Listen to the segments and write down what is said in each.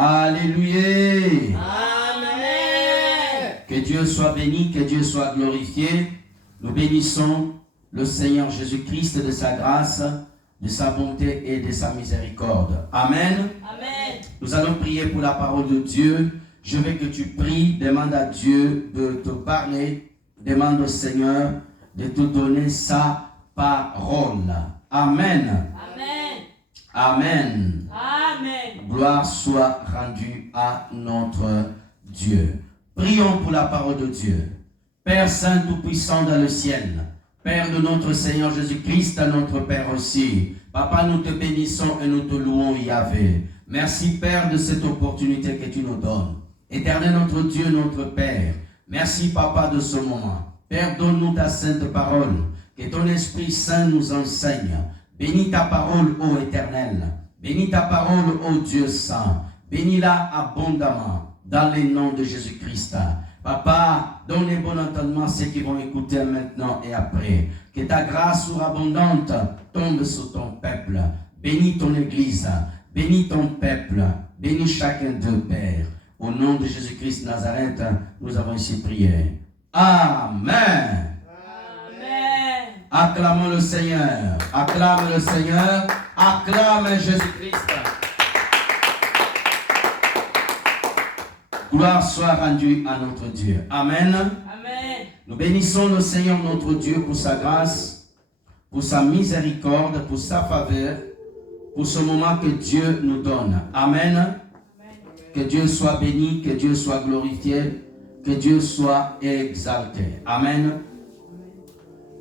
Alléluia. Amen. Que Dieu soit béni, que Dieu soit glorifié. Nous bénissons le Seigneur Jésus-Christ de sa grâce, de sa bonté et de sa miséricorde. Amen. Amen. Nous allons prier pour la parole de Dieu. Je veux que tu pries, demande à Dieu de te parler, demande au Seigneur de te donner sa parole. Amen. Amen. Amen. Amen. Gloire soit rendue à notre Dieu. Prions pour la parole de Dieu. Père Saint Tout-Puissant dans le ciel, Père de notre Seigneur Jésus-Christ, notre Père aussi. Papa, nous te bénissons et nous te louons, Yahvé. Merci, Père, de cette opportunité que tu nous donnes. Éternel notre Dieu, notre Père, merci, Papa, de ce moment. Père, donne-nous ta sainte parole, que ton Esprit Saint nous enseigne. Bénis ta parole, ô Éternel. Bénis ta parole, ô Dieu Saint. Bénis-la abondamment, dans le nom de Jésus-Christ. Papa, donne les bon entendement à ceux qui vont écouter maintenant et après. Que ta grâce surabondante tombe sur ton peuple. Bénis ton Église. Bénis ton peuple. Bénis chacun d'eux, Père. Au nom de Jésus-Christ Nazareth, nous avons ici prié. Amen. Amen. Acclamons le Seigneur. Acclame le Seigneur. Acclame Jésus-Christ. Gloire soit rendue à notre Dieu. Amen. Amen. Nous bénissons le Seigneur notre Dieu pour sa grâce, pour sa miséricorde, pour sa faveur, pour ce moment que Dieu nous donne. Amen. Que Dieu soit béni, que Dieu soit glorifié, que Dieu soit exalté. Amen.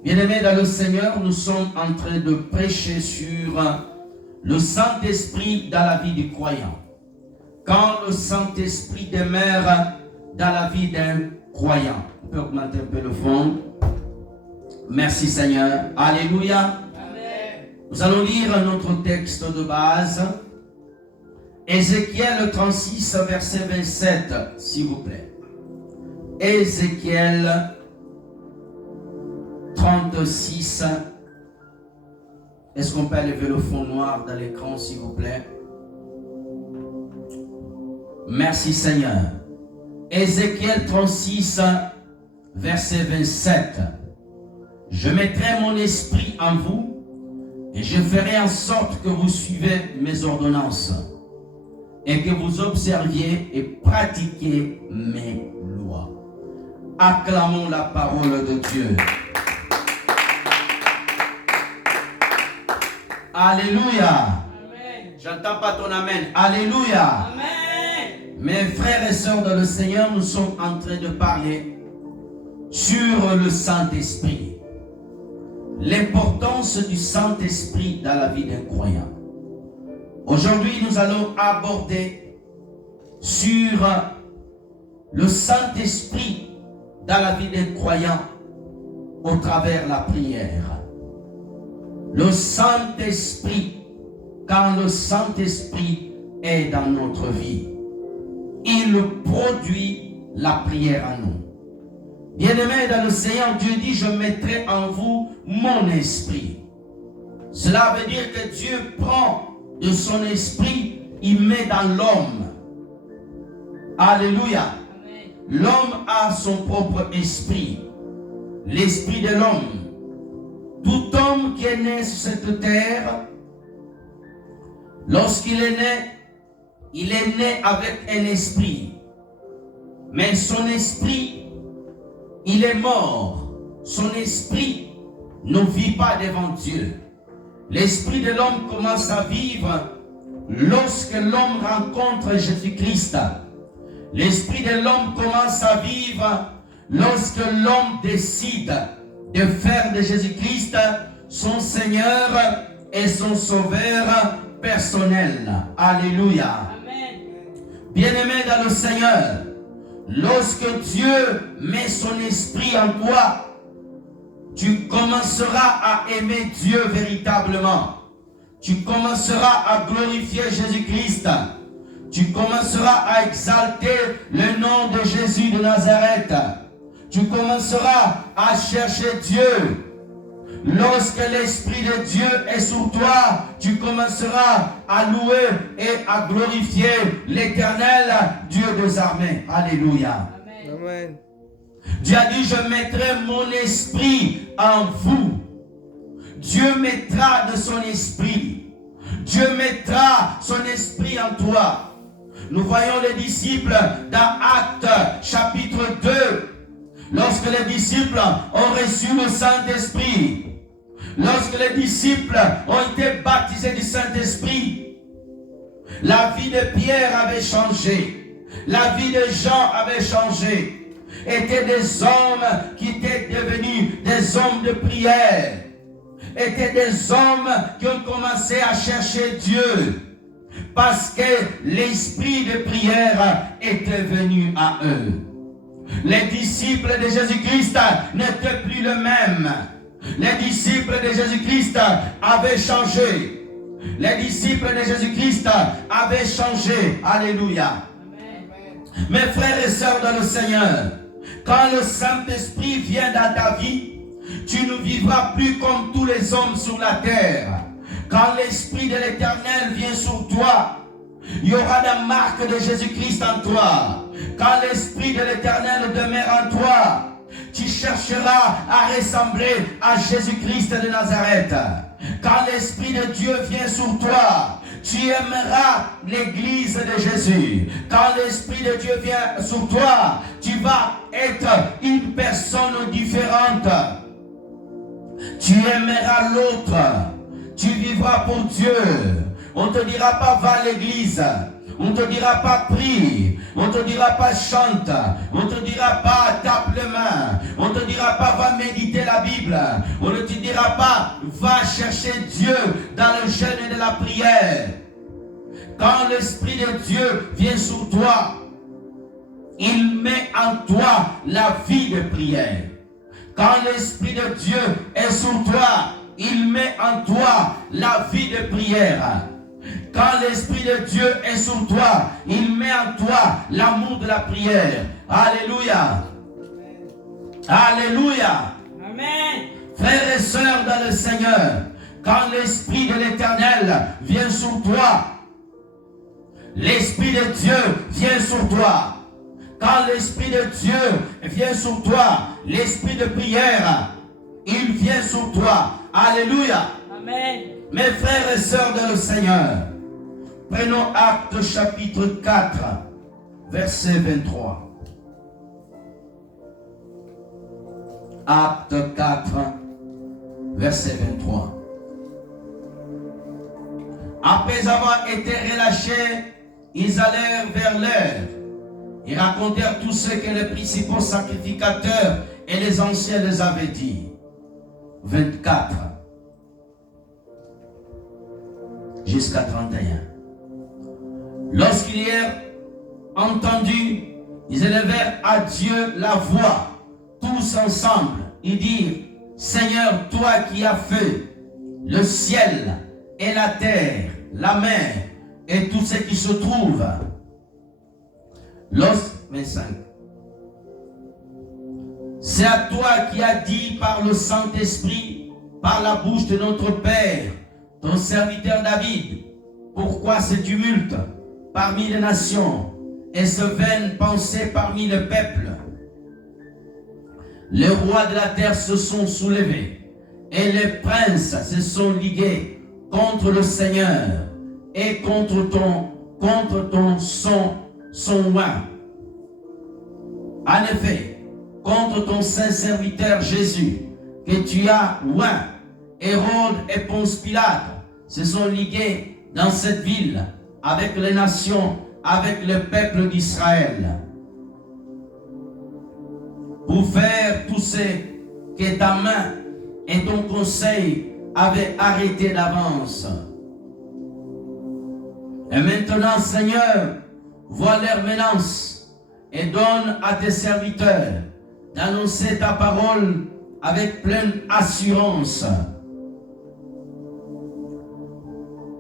Bien-aimés dans le Seigneur, nous sommes en train de prêcher sur le Saint-Esprit dans la vie du croyant. Quand le Saint-Esprit demeure dans la vie d'un croyant. On peut augmenter un peu le fond. Merci Seigneur. Alléluia. Amen. Nous allons lire notre texte de base. Ézéchiel 36, verset 27, s'il vous plaît. Ézéchiel 36. Est-ce qu'on peut lever le fond noir dans l'écran, s'il vous plaît? Merci Seigneur. Ézéchiel 36, verset 27. Je mettrai mon esprit en vous et je ferai en sorte que vous suivez mes ordonnances et que vous observiez et pratiquiez mes lois. Acclamons la parole de Dieu. Alléluia. Amen. J'entends pas ton amen. Alléluia. Amen. Mes frères et sœurs dans le Seigneur, nous sommes en train de parler sur le Saint-Esprit. L'importance du Saint-Esprit dans la vie d'un croyant. Aujourd'hui, nous allons aborder sur le Saint-Esprit dans la vie d'un croyant au travers la prière. Le Saint-Esprit, quand le Saint-Esprit est dans notre vie, il produit la prière en nous. Bien-aimés dans le Seigneur, Dieu dit, je mettrai en vous mon esprit. Cela veut dire que Dieu prend de son esprit, il met dans l'homme. Alléluia. L'homme a son propre esprit. L'esprit de l'homme. Tout homme qui est né sur cette terre, lorsqu'il est né, il est né avec un esprit. Mais son esprit, il est mort. Son esprit ne vit pas devant Dieu. L'esprit de l'homme commence à vivre lorsque l'homme rencontre Jésus-Christ. L'esprit de l'homme commence à vivre lorsque l'homme décide de faire de Jésus-Christ son Seigneur et son Sauveur personnel. Alléluia. Amen. Bien-aimé dans le Seigneur, lorsque Dieu met son esprit en toi, tu commenceras à aimer Dieu véritablement. Tu commenceras à glorifier Jésus-Christ. Tu commenceras à exalter le nom de Jésus de Nazareth. Tu commenceras à chercher Dieu. Lorsque l'Esprit de Dieu est sur toi, tu commenceras à louer et à glorifier l'Éternel, Dieu des armées. Alléluia. Amen. Dieu a dit, je mettrai mon esprit en vous. Dieu mettra de son esprit. Dieu mettra son esprit en toi. Nous voyons les disciples dans Actes chapitre 2. Lorsque les disciples ont reçu le Saint-Esprit. Lorsque les disciples ont été baptisés du Saint-Esprit. La vie de Pierre avait changé. La vie de Jean avait changé. Étaient des hommes qui étaient devenus des hommes de prière. Étaient des hommes qui ont commencé à chercher Dieu. Parce que l'esprit de prière était venu à eux. Les disciples de Jésus-Christ n'étaient plus les mêmes. Les disciples de Jésus-Christ avaient changé. Les disciples de Jésus-Christ avaient changé. Alléluia. Amen. Mes frères et sœurs dans le Seigneur, quand le Saint-Esprit vient dans ta vie, tu ne vivras plus comme tous les hommes sur la terre. Quand l'Esprit de l'Éternel vient sur toi, il y aura la marque de Jésus-Christ en toi. Quand l'Esprit de l'Éternel demeure en toi, tu chercheras à ressembler à Jésus-Christ de Nazareth. Quand l'Esprit de Dieu vient sur toi, tu aimeras l'Église de Jésus. Quand l'Esprit de Dieu vient sur toi, tu vas être une personne différente. Tu aimeras l'autre. Tu vivras pour Dieu. On ne te dira pas va à l'église. On ne te dira pas prie. On ne te dira pas chante. On ne te dira pas tape les mains. On ne te dira pas va méditer la Bible. On ne te dira pas va chercher Dieu dans le jeûne et de la prière. Quand l'Esprit de Dieu vient sur toi, il met en toi la vie de prière. Quand l'Esprit de Dieu est sur toi, il met en toi la vie de prière. Quand l'Esprit de Dieu est sur toi, il met en toi l'amour de la prière. Alléluia. Alléluia. Amen. Frères et sœurs dans le Seigneur, quand l'Esprit de l'Éternel vient sur toi, l'Esprit de Dieu vient sur toi. Quand l'Esprit de Dieu vient sur toi, l'Esprit de prière, il vient sur toi. Alléluia. Amen. Mes frères et sœurs dans le Seigneur, prenons Actes chapitre 4, verset 23. Actes 4, verset 23. Après avoir été relâchés, ils allèrent vers l'air. Ils racontèrent tout ce que les principaux sacrificateurs et les anciens les avaient dit. 24 jusqu'à 31. Lorsqu'ils eurent entendu, ils élevèrent à Dieu la voix, tous ensemble. Ils dirent, Seigneur, toi qui as fait le ciel et la terre, la mer et tout ce qui se trouve. 25. C'est à toi qui as dit par le Saint-Esprit, par la bouche de notre Père, ton serviteur David, pourquoi ce tumulte parmi les nations et ce vaine pensée parmi les peuples. Les rois de la terre se sont soulevés et les princes se sont ligués contre le Seigneur et contre son oint. En effet, contre ton saint serviteur Jésus, que tu as oint, Hérode et Ponce Pilate se sont ligués dans cette ville avec les nations, avec le peuple d'Israël, pour faire tout ce que ta main et ton conseil avaient arrêté d'avance. Et maintenant, Seigneur, vois leur menace et donne à tes serviteurs d'annoncer ta parole avec pleine assurance.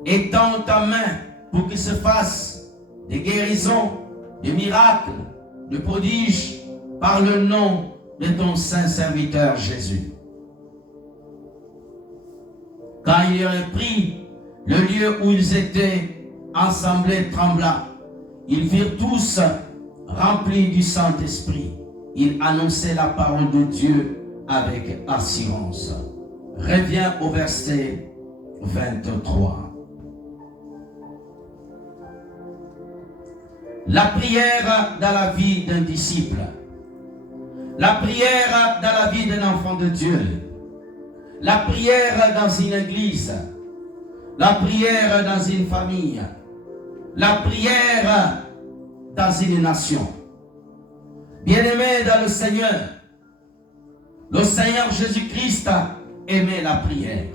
Étends ta main pour qu'il se fasse des guérisons, des miracles, des prodiges par le nom de ton saint serviteur Jésus. Quand il aurait pris le lieu où ils étaient assemblés trembla. Ils virent tous remplis du Saint-Esprit. Ils annonçaient la parole de Dieu avec assurance. Reviens au verset 23. La prière dans la vie d'un disciple. La prière dans la vie d'un enfant de Dieu. La prière dans une église. La prière dans une famille. La prière dans une nation. Bien-aimés dans le Seigneur Jésus-Christ aimait la prière.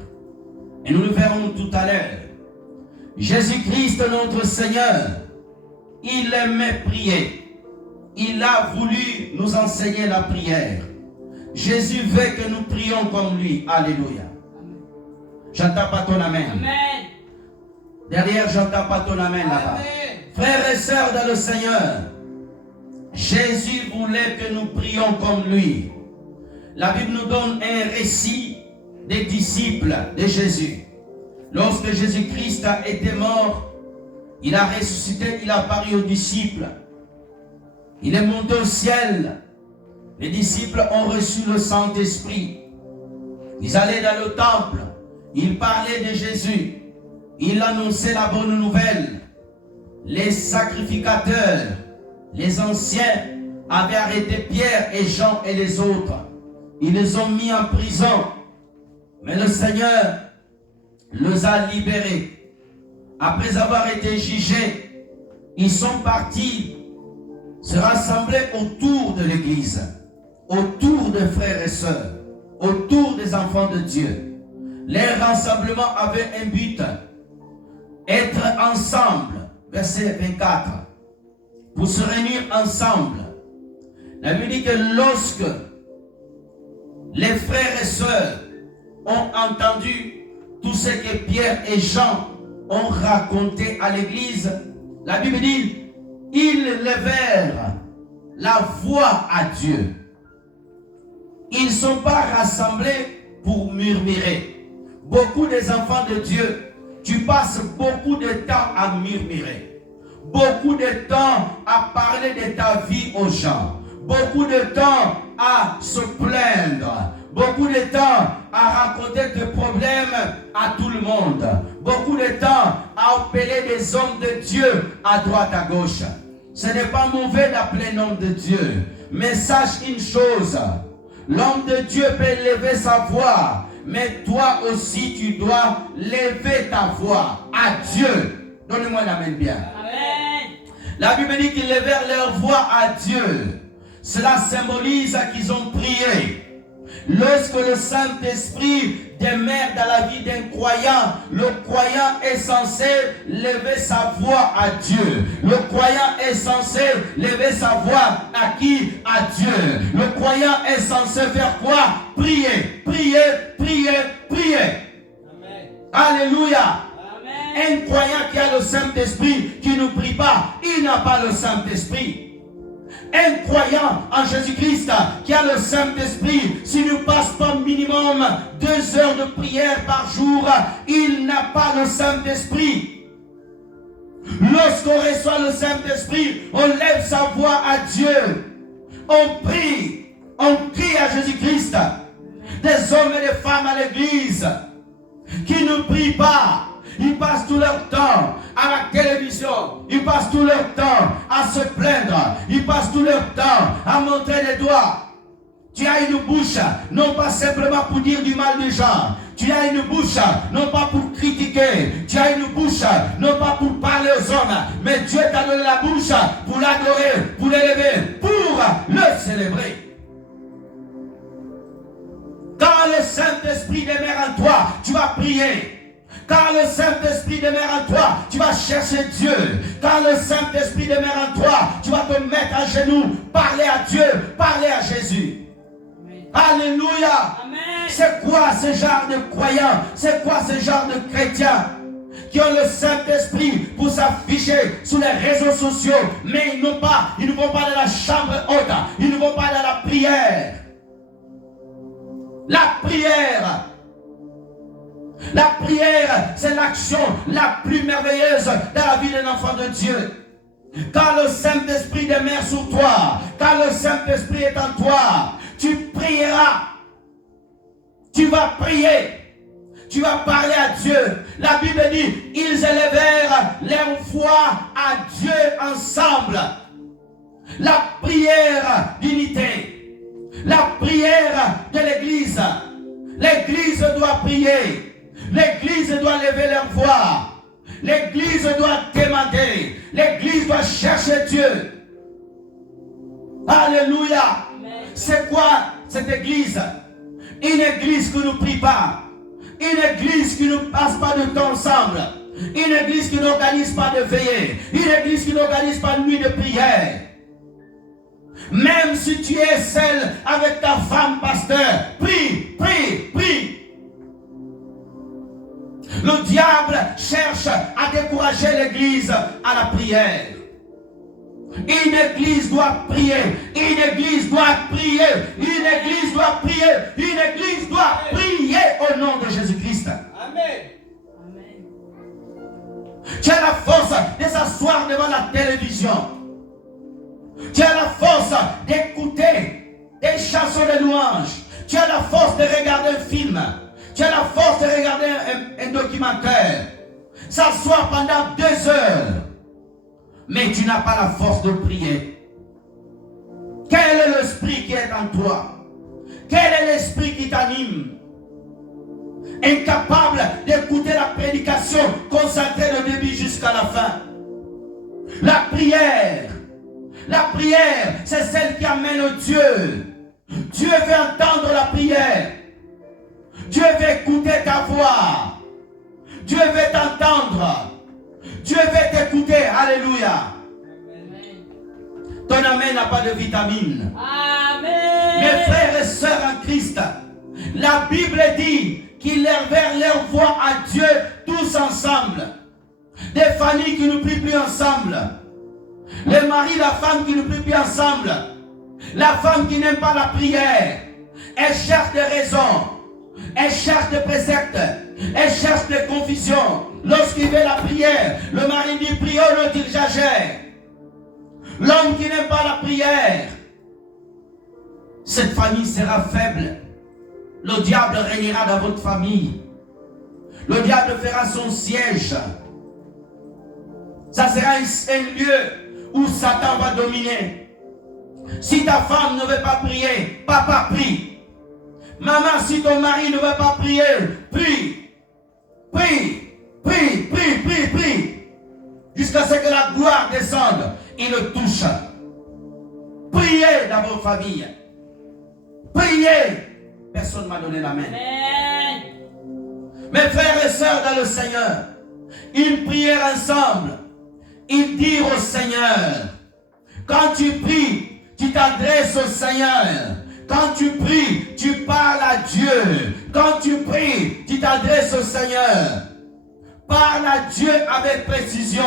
Et nous le verrons tout à l'heure. Jésus-Christ, notre Seigneur, il aimait prier. Il a voulu nous enseigner la prière. Jésus veut que nous prions comme lui. Alléluia. J'entends pas ton amen. Amen. Derrière, j'entends pas ton amen là-bas. Frères et sœurs dans le Seigneur, Jésus voulait que nous prions comme lui. La Bible nous donne un récit des disciples de Jésus. Lorsque Jésus-Christ était mort, il a ressuscité, il a apparu aux disciples. Il est monté au ciel. Les disciples ont reçu le Saint-Esprit. Ils allaient dans le temple. Ils parlaient de Jésus. Ils annonçaient la bonne nouvelle. Les sacrificateurs, les anciens, avaient arrêté Pierre et Jean et les autres. Ils les ont mis en prison. Mais le Seigneur les a libérés. Après avoir été jugés, ils sont partis se rassembler autour de l'église, autour des frères et sœurs, autour des enfants de Dieu. Les rassemblements avaient un but, être ensemble. Verset 24. Pour se réunir ensemble. La Bible dit que lorsque les frères et sœurs ont entendu tout ce que Pierre et Jean ont raconté à l'église, la Bible dit, ils levèrent la voix à Dieu. Ils ne sont pas rassemblés pour murmurer. Beaucoup des enfants de Dieu, tu passes beaucoup de temps à murmurer. Beaucoup de temps à parler de ta vie aux gens. Beaucoup de temps à se plaindre. Beaucoup de temps à raconter tes problèmes à tout le monde. Beaucoup de temps à appeler des hommes de Dieu à droite à gauche. Ce n'est pas mauvais d'appeler un homme de Dieu. Mais sache une chose. L'homme de Dieu peut lever sa voix. Mais toi aussi tu dois lever ta voix à Dieu. Donnez-moi l'amen bien. Amen. La Bible dit qu'ils levèrent leur voix à Dieu. Cela symbolise qu'ils ont prié. Lorsque le Saint-Esprit demeure dans la vie d'un croyant, le croyant est censé lever sa voix à Dieu. Le croyant est censé lever sa voix à qui? À Dieu. Le croyant est censé faire quoi? Prier, prier, prier, prier. Amen. Alléluia. Amen. Un croyant qui a le Saint-Esprit, qui ne prie pas, il n'a pas le Saint-Esprit. Un croyant en Jésus-Christ qui a le Saint-Esprit, s'il ne passe pas minimum 2 heures de prière par jour, il n'a pas le Saint-Esprit. Lorsqu'on reçoit le Saint-Esprit, on lève sa voix à Dieu. On crie à Jésus-Christ. Des hommes et des femmes à l'église qui ne prient pas. Ils passent tout leur temps à la télévision. Ils passent tout leur temps à se plaindre. Ils passent tout leur temps à montrer les doigts. Tu as une bouche, non pas simplement pour dire du mal des gens. Tu as une bouche, non pas pour critiquer. Tu as une bouche, non pas pour parler aux hommes. Mais Dieu t'a donné la bouche pour l'adorer, pour l'élever, pour le célébrer. Quand le Saint-Esprit demeure en toi, tu vas prier. Quand le Saint-Esprit demeure en toi, tu vas chercher Dieu. Quand le Saint-Esprit demeure en toi, tu vas te mettre à genoux, parler à Dieu, parler à Jésus. Amen. Alléluia. Amen. C'est quoi ce genre de croyants? C'est quoi ce genre de chrétiens qui ont le Saint-Esprit pour s'afficher sur les réseaux sociaux, mais ils ne vont pas dans la chambre haute, ils ne vont pas dans la prière. La prière. La prière, c'est l'action la plus merveilleuse dans la vie d'un enfant de Dieu. Quand le Saint-Esprit demeure sur toi, quand le Saint-Esprit est en toi, tu prieras. Tu vas prier. Tu vas parler à Dieu. La Bible dit, ils élevèrent leur voix à Dieu ensemble. La prière d'unité. La prière de l'Église. L'Église doit prier. L'Église doit lever leur voix. L'Église doit demander. L'Église doit chercher Dieu. Alléluia. C'est quoi cette Église? Une Église qui ne prie pas. Une Église qui ne passe pas de temps ensemble. Une Église qui n'organise pas de veillée. Une Église qui n'organise pas de nuit de prière. Même si tu es seul avec ta femme, pasteur, prie, prie, prie. Le diable cherche à décourager l'Église à la prière. Une Église doit prier. Une Église doit prier. Une Église doit prier. Une Église doit prier au nom de Jésus-Christ. Amen. Tu as la force de s'asseoir devant la télévision. Tu as la force d'écouter des chansons de louanges. Tu as la force de regarder un film. Tu as la force de regarder un documentaire. S'asseoir pendant 2 heures. Mais tu n'as pas la force de prier. Quel est l'esprit qui est en toi? Quel est l'esprit qui t'anime? Incapable d'écouter la prédication concentrée du début jusqu'à la fin. La prière, c'est celle qui amène Dieu. Dieu veut entendre la prière. Dieu veut écouter ta voix. Dieu veut t'entendre. Dieu veut t'écouter. Alléluia. Amen. Ton amen n'a pas de vitamine. Amen. Mes frères et sœurs en Christ, la Bible dit qu'ils levèrent leur voix à Dieu tous ensemble. Des familles qui ne prient plus ensemble. Les maris, la femme qui ne prient plus ensemble. La femme qui n'aime pas la prière. Elle cherche des raisons. Elle cherche des préceptes. Elle cherche des confusions. Lorsqu'il veut la prière, le mari dit prie, l'autre dit j'agère. L'homme qui n'aime pas la prière, cette famille sera faible. Le diable régnera dans votre famille. Le diable fera son siège. Ça sera un lieu où Satan va dominer. Si ta femme ne veut pas prier, papa prie. Maman, si ton mari ne veut pas prier, prie. Prie. Prie, prie, prie, prie. Jusqu'à ce que la gloire descende et le touche. Priez dans vos familles. Priez. Personne ne m'a donné la main. Amen. Mes frères et sœurs dans le Seigneur, une prière ensemble. Ils dirent au Seigneur. Quand tu pries, tu t'adresses au Seigneur. Quand tu pries, tu parles à Dieu. Quand tu pries, tu t'adresses au Seigneur. Parle à Dieu avec précision.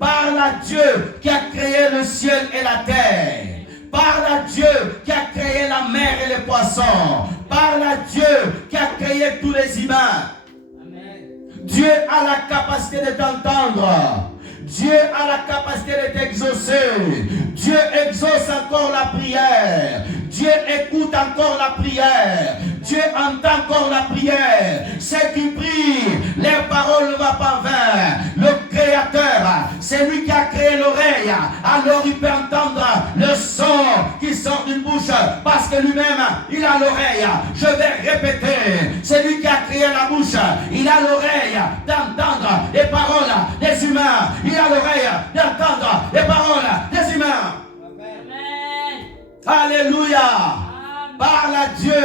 Parle à Dieu qui a créé le ciel et la terre. Parle à Dieu qui a créé la mer et les poissons. Parle à Dieu qui a créé tous les humains. Amen. Dieu a la capacité de t'entendre. Dieu a la capacité de t'exaucer. Dieu exauce encore la prière. Dieu écoute encore la prière. Dieu entend encore la prière. Ceux qui prient, leur parole ne va pas en vain. Le Créateur, c'est lui qui a créé l'oreille. Alors il peut entendre le son qui sort d'une bouche parce que lui-même, il a l'oreille. Je vais répéter. C'est lui qui a créé la bouche. Il a l'oreille d'entendre les paroles des humains. Il a l'oreille d'entendre les paroles des humains. Amen. Alléluia. Amen. Parle à Dieu.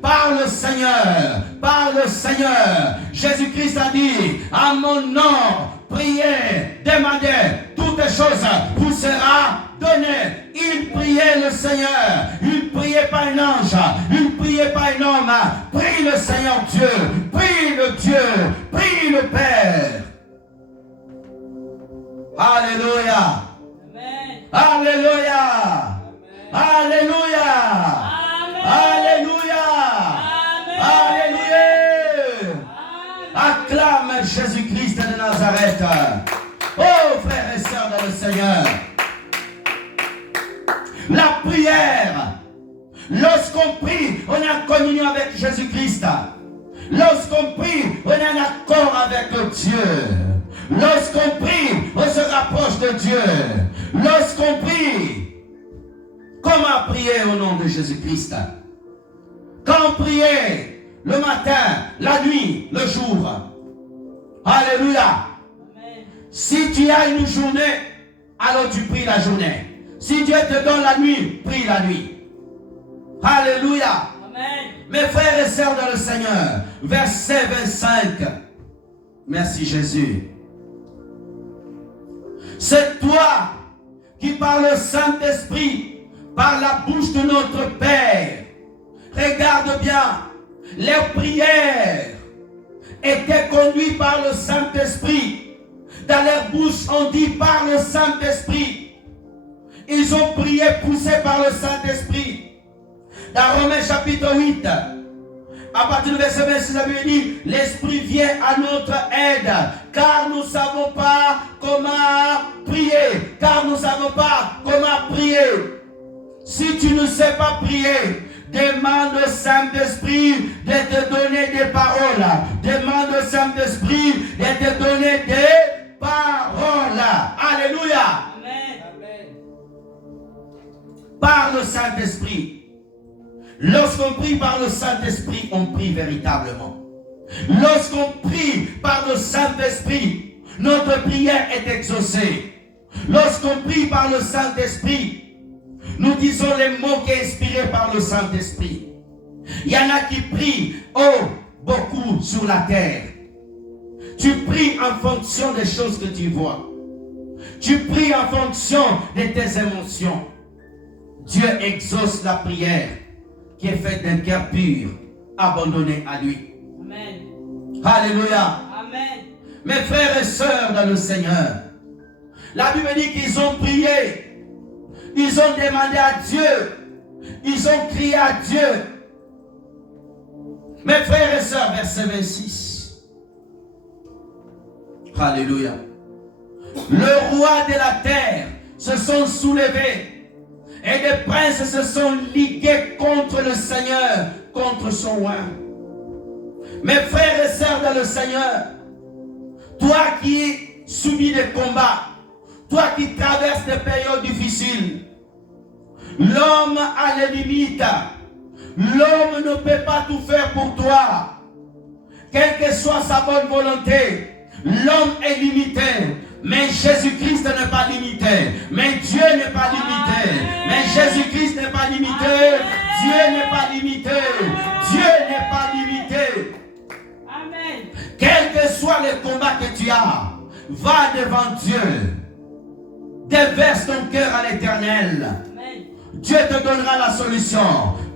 Parle au Seigneur. Parle au Seigneur. Jésus-Christ a dit, à mon nom, priez, demandez, toutes choses vous sera donné. Il priait le Seigneur. Il ne priait pas un ange. Il ne priait pas un homme. Prie le Seigneur Dieu. Prie le Dieu. Prie le Père. Alléluia. Amen. Alléluia. Alléluia. Amen. Alléluia. Amen. Alléluia. Seigneur. La prière, lorsqu'on prie, on est en communion avec Jésus-Christ. Lorsqu'on prie, on est en accord avec Dieu. Lorsqu'on prie, on se rapproche de Dieu. Lorsqu'on prie, comment prier au nom de Jésus-Christ? Quand prier le matin, la nuit, le jour. Alléluia. Amen. Si tu as une journée, alors tu pries la journée. Si Dieu te donne la nuit, prie la nuit. Alléluia. Amen. Mes frères et sœurs dans le Seigneur, verset 25. Merci Jésus. C'est toi qui par le Saint-Esprit, par la bouche de notre Père, regarde bien, les prières étaient conduites par le Saint-Esprit. Dans leur bouche, on dit par le Saint-Esprit. Ils ont prié poussés par le Saint-Esprit. Dans Romains chapitre 8, à partir du verset 26, la Bible dit, l'Esprit vient à notre aide, car nous ne savons pas comment prier, car nous ne savons pas comment prier. Si tu ne sais pas prier, demande au Saint-Esprit de te donner des paroles. Demande au Saint-Esprit de te donner des paroles. Alléluia. Amen. Par le Saint-Esprit. Lorsqu'on prie par le Saint-Esprit, on prie véritablement. Lorsqu'on prie par le Saint-Esprit, notre prière est exaucée. Lorsqu'on prie par le Saint-Esprit, nous disons les mots qui sont inspirés par le Saint-Esprit. Il y en a qui prient, beaucoup sur la terre. Tu pries en fonction des choses que tu vois. Tu pries en fonction de tes émotions. Dieu exauce la prière qui est faite d'un cœur pur, abandonné à lui. Amen. Alléluia. Amen. Mes frères et sœurs dans le Seigneur, la Bible dit qu'ils ont prié, ils ont demandé à Dieu, ils ont crié à Dieu. Mes frères et sœurs, verset 26. Alléluia. Le roi de la terre se sont soulevés et des princes se sont ligués contre le Seigneur, contre son roi. Mes frères et sœurs dans le Seigneur, toi qui subis des combats, toi qui traverses des périodes difficiles, l'homme a les limites. L'homme ne peut pas tout faire pour toi. Quelle que soit sa bonne volonté, l'homme est limité. Mais Jésus-Christ n'est pas limité. Mais Dieu n'est pas limité. Mais Jésus-Christ n'est pas limité. Dieu n'est pas limité. Dieu n'est pas limité. Amen. Quel que soit le combat que tu as, va devant Dieu. Déverse ton cœur à l'Éternel. Amen. Dieu te donnera la solution.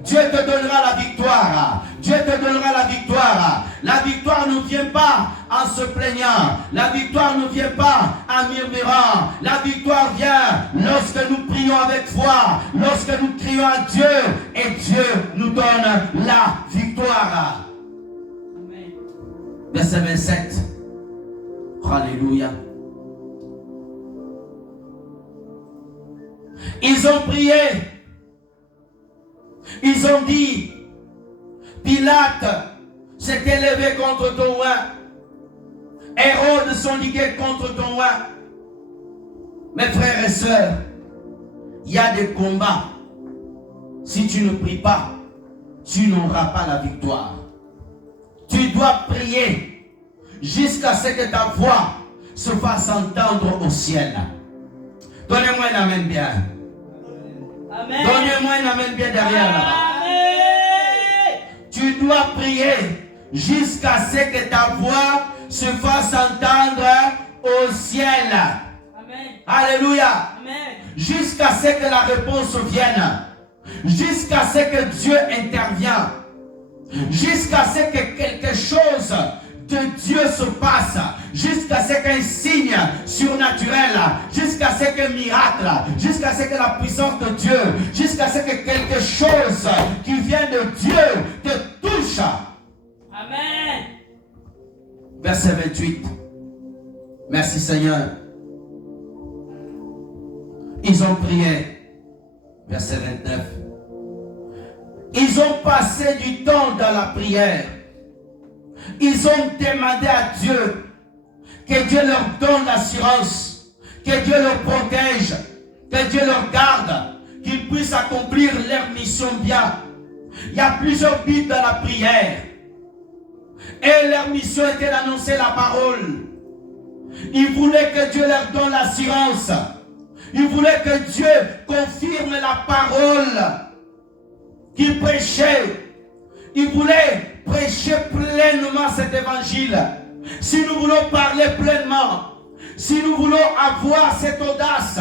Dieu te donnera la victoire. Dieu te donnera la victoire. La victoire ne vient pas en se plaignant. La victoire ne vient pas en murmurant. La victoire vient lorsque nous prions avec foi. Lorsque nous crions à Dieu. Et Dieu nous donne la victoire. Amen. Verset 27. Alléluia. Ils ont prié. Ils ont dit, Pilate s'est élevé contre ton roi. Hérode sont ligués contre ton roi. Mes frères et sœurs, il y a des combats. Si tu ne pries pas, tu n'auras pas la victoire. Tu dois prier jusqu'à ce que ta voix se fasse entendre au ciel. Donnez-moi un amen bien. Amen. Donnez-moi un amen bien derrière là-bas. Amen. Tu dois prier jusqu'à ce que ta voix se fasse entendre au ciel. Amen. Alléluia. Amen. Jusqu'à ce que la réponse vienne. Jusqu'à ce que Dieu intervienne. Jusqu'à ce que quelque chose de Dieu se passe, jusqu'à ce qu'un signe surnaturel, jusqu'à ce qu'un miracle, jusqu'à ce que la puissance de Dieu, jusqu'à ce que quelque chose qui vient de Dieu te touche. Amen. Verset 28. Merci Seigneur. Ils ont prié. Verset 29. Ils ont passé du temps dans la prière. Ils ont demandé à Dieu que Dieu leur donne l'assurance, que Dieu leur protège, que Dieu leur garde, qu'ils puissent accomplir leur mission bien. Il y a plusieurs buts dans la prière. Et leur mission était d'annoncer la parole. Ils voulaient que Dieu leur donne l'assurance. Ils voulaient que Dieu confirme la parole qu'ils prêchaient. Ils voulaient prêcher pleinement cet évangile. Si nous voulons parler pleinement, si nous voulons avoir cette audace,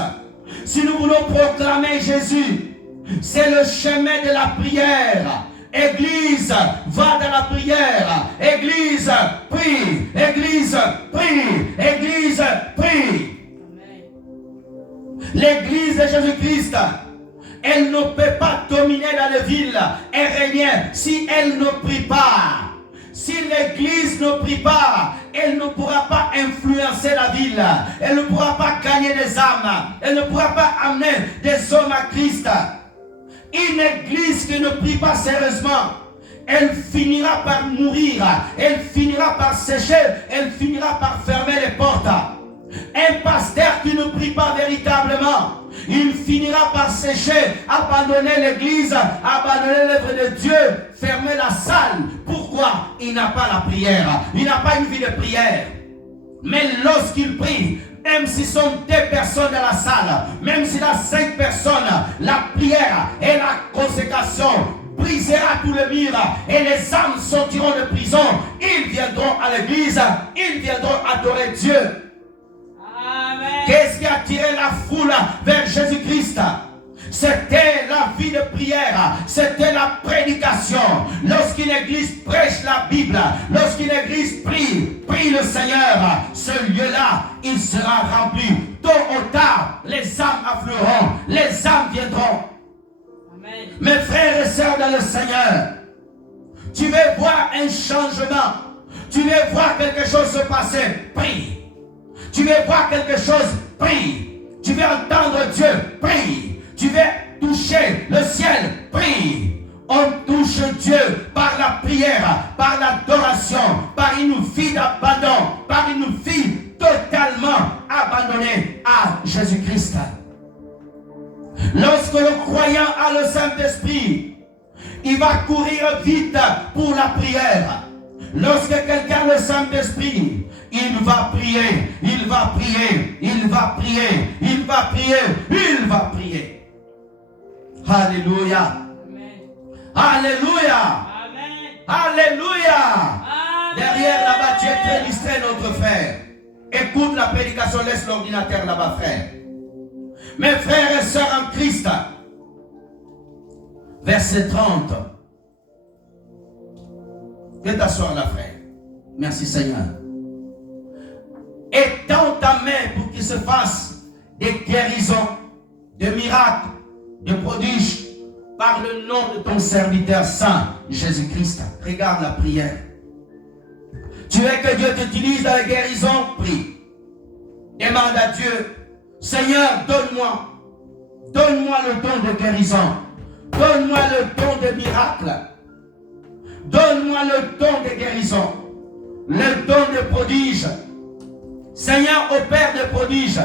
si nous voulons proclamer Jésus, c'est le chemin de la prière. Église, va dans la prière. Église, prie. Église, prie. Église, prie. L'église de Jésus-Christ, elle ne peut pas dominer dans les villes et régner si elle ne prie pas. Si l'église ne prie pas, elle ne pourra pas influencer la ville. Elle ne pourra pas gagner des âmes. Elle ne pourra pas amener des hommes à Christ. Une église qui ne prie pas sérieusement, elle finira par mourir. Elle finira par sécher. Elle finira par fermer les portes. Un pasteur qui ne prie pas véritablement, il finira par sécher, abandonner l'église, abandonner l'œuvre de Dieu, fermer la salle. Pourquoi? Il n'a pas la prière. Il n'a pas une vie de prière. Mais lorsqu'il prie, même si ce sont 2 personnes dans la salle, même s'il a 5 personnes, la prière et la consécration brisera tous les murs et les âmes sortiront de prison. Ils viendront à l'église, ils viendront adorer Dieu. Qu'est-ce qui a attiré la foule vers Jésus-Christ? C'était la vie de prière, c'était la prédication. Lorsqu'une église prêche la Bible, lorsqu'une église prie le Seigneur, ce lieu-là, il sera rempli. Tôt ou tard, les âmes afflueront, les âmes viendront. Amen. Mes frères et sœurs dans le Seigneur, tu veux voir un changement, tu veux voir quelque chose se passer, prie. Tu veux voir quelque chose, prie. Tu veux entendre Dieu, prie. Tu veux toucher le ciel, prie. On touche Dieu par la prière, par l'adoration, par une vie d'abandon, par une vie totalement abandonnée à Jésus-Christ. Lorsque le croyant a le Saint-Esprit, il va courir vite pour la prière. Lorsque quelqu'un a le Saint-Esprit, il va prier, il va prier, il va prier, il va prier, il va prier. Alléluia. Alléluia. Alléluia. Derrière là-bas, tu es très distrait, notre frère. Écoute la prédication, laisse l'ordinateur là-bas, frère. Mes frères et sœurs en Christ, verset 30. Viens t'asseoir là, frère. Merci Seigneur. Étends ta main pour qu'il se fasse des guérisons, des miracles, des prodiges par le nom de ton serviteur saint, Jésus-Christ. Regarde la prière. Tu veux que Dieu t'utilise dans la guérison? Prie. Demande à Dieu, Seigneur, donne-moi le don de guérison. Donne-moi le don de miracle. Donne-moi le don de guérison. Le don de prodige. Seigneur, opère de prodiges.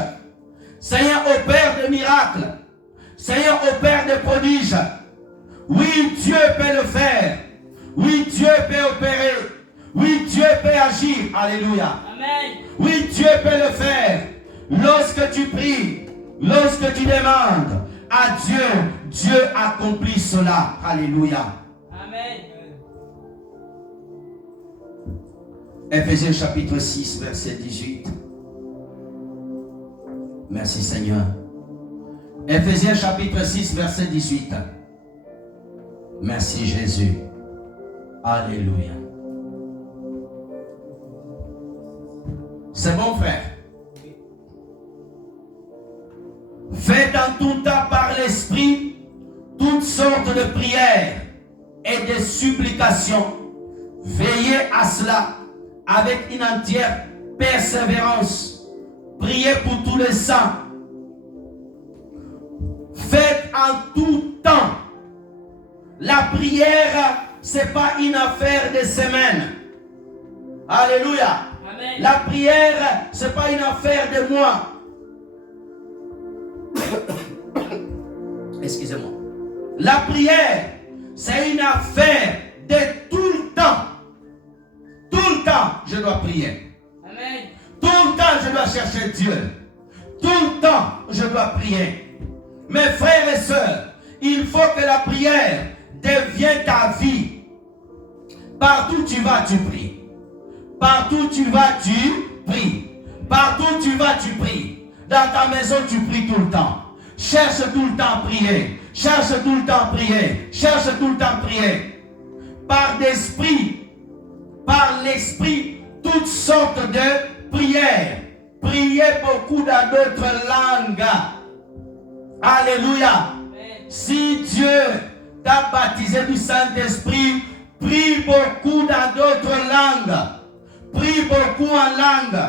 Seigneur, opère de miracles. Seigneur, opère de prodiges. Oui, Dieu peut le faire. Oui, Dieu peut opérer. Oui, Dieu peut agir. Alléluia. Amen. Oui, Dieu peut le faire. Lorsque tu pries, lorsque tu demandes à Dieu, Dieu accomplit cela. Alléluia. Amen. Éphésiens chapitre 6, verset 18. Merci Seigneur. Éphésiens chapitre 6, verset 18. Merci Jésus. Alléluia. C'est bon, frère. Faites en tout temps par l'Esprit toutes sortes de prières et de supplications. Veillez à cela avec une entière persévérance. Priez pour tous les saints. en tout temps. La prière, ce n'est pas une affaire de semaine. Alléluia. Amen. La prière, ce n'est pas une affaire de mois. Excusez-moi. La prière, c'est une affaire de tout le temps. Tout le temps, je dois prier. Amen. Tout le temps, je dois chercher Dieu. Tout le temps, je dois prier. Mes frères et sœurs, il faut que la prière devienne ta vie. Partout où tu vas, tu pries. Partout où tu vas, tu pries. Partout où tu vas, tu pries. Dans ta maison, tu pries tout le temps. Cherche tout le temps à prier. Cherche tout le temps à prier. Cherche tout le temps à prier. Par l'esprit, toutes sortes de prières. Priez beaucoup dans d'autres langues. Alléluia. Amen. Si Dieu t'a baptisé du Saint-Esprit, prie beaucoup dans d'autres langues. Prie beaucoup en langue.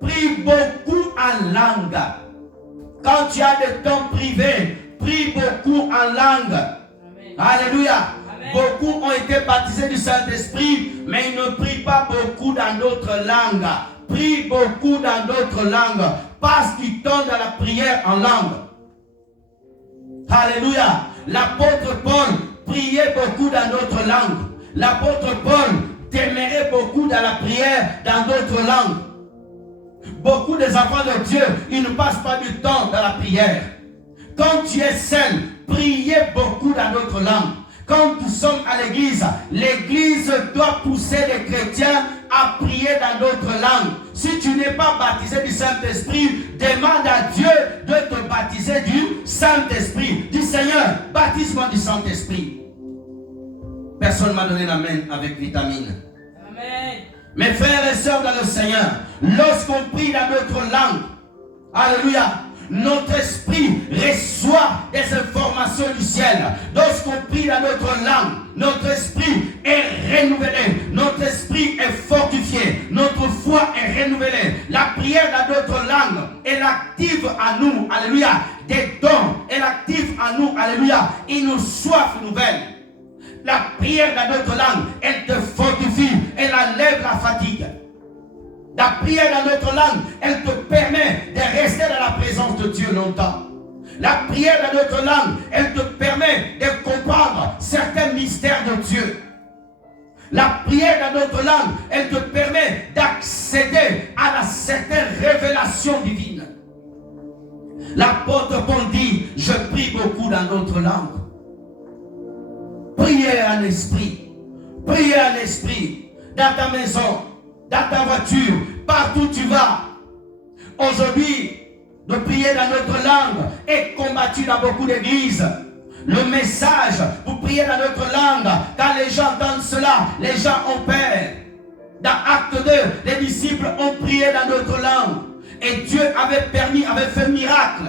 Prie beaucoup en langue. Quand tu as des temps privés, prie beaucoup en langue. Amen. Alléluia. Amen. Beaucoup ont été baptisés du Saint-Esprit, mais ils ne prient pas beaucoup dans d'autres langues. Prie beaucoup dans d'autres langues parce qu'ils tombent dans la prière en langue. Alléluia. L'apôtre Paul priait beaucoup dans d'autres langues. L'apôtre Paul demeurait beaucoup dans la prière dans d'autres langues. Beaucoup des enfants de Dieu, ils ne passent pas du temps dans la prière. Quand tu es seul, priez beaucoup dans d'autres langues. Quand nous sommes à l'église doit pousser les chrétiens à prier dans d'autres langues. Si tu n'es pas baptisé du Saint-Esprit, demande à Dieu de te baptiser du Saint-Esprit. Dis Seigneur, baptise-moi du Saint-Esprit. Personne ne m'a donné la main avec vitamine. Amen. Mes frères et sœurs dans le Seigneur, lorsqu'on prie dans notre langue, alléluia, notre esprit reçoit des informations du ciel. Lorsqu'on prie dans notre langue, notre esprit est renouvelé, notre esprit est fortifié, notre foi est renouvelée. La prière dans notre langue, elle active en nous, alléluia, des dons, elle active en nous, alléluia, une soif nouvelle. La prière dans notre langue, elle te fortifie, elle enlève la fatigue. La prière dans notre langue, elle te permet de rester dans la présence de Dieu longtemps. La prière dans notre langue, elle te permet de comprendre certains mystères de Dieu. La prière dans notre langue, elle te permet d'accéder à certaines révélations divines. L'apôtre Paul dit, je prie beaucoup dans notre langue. Priez en esprit. Priez en esprit. Dans ta maison, dans ta voiture, partout où tu vas. Aujourd'hui, de prier dans notre langue est combattu dans beaucoup d'églises. Le message pour prier dans notre langue, quand les gens entendent cela, les gens ont peur. Dans Acte 2, les disciples ont prié dans notre langue. Et Dieu avait fait miracle.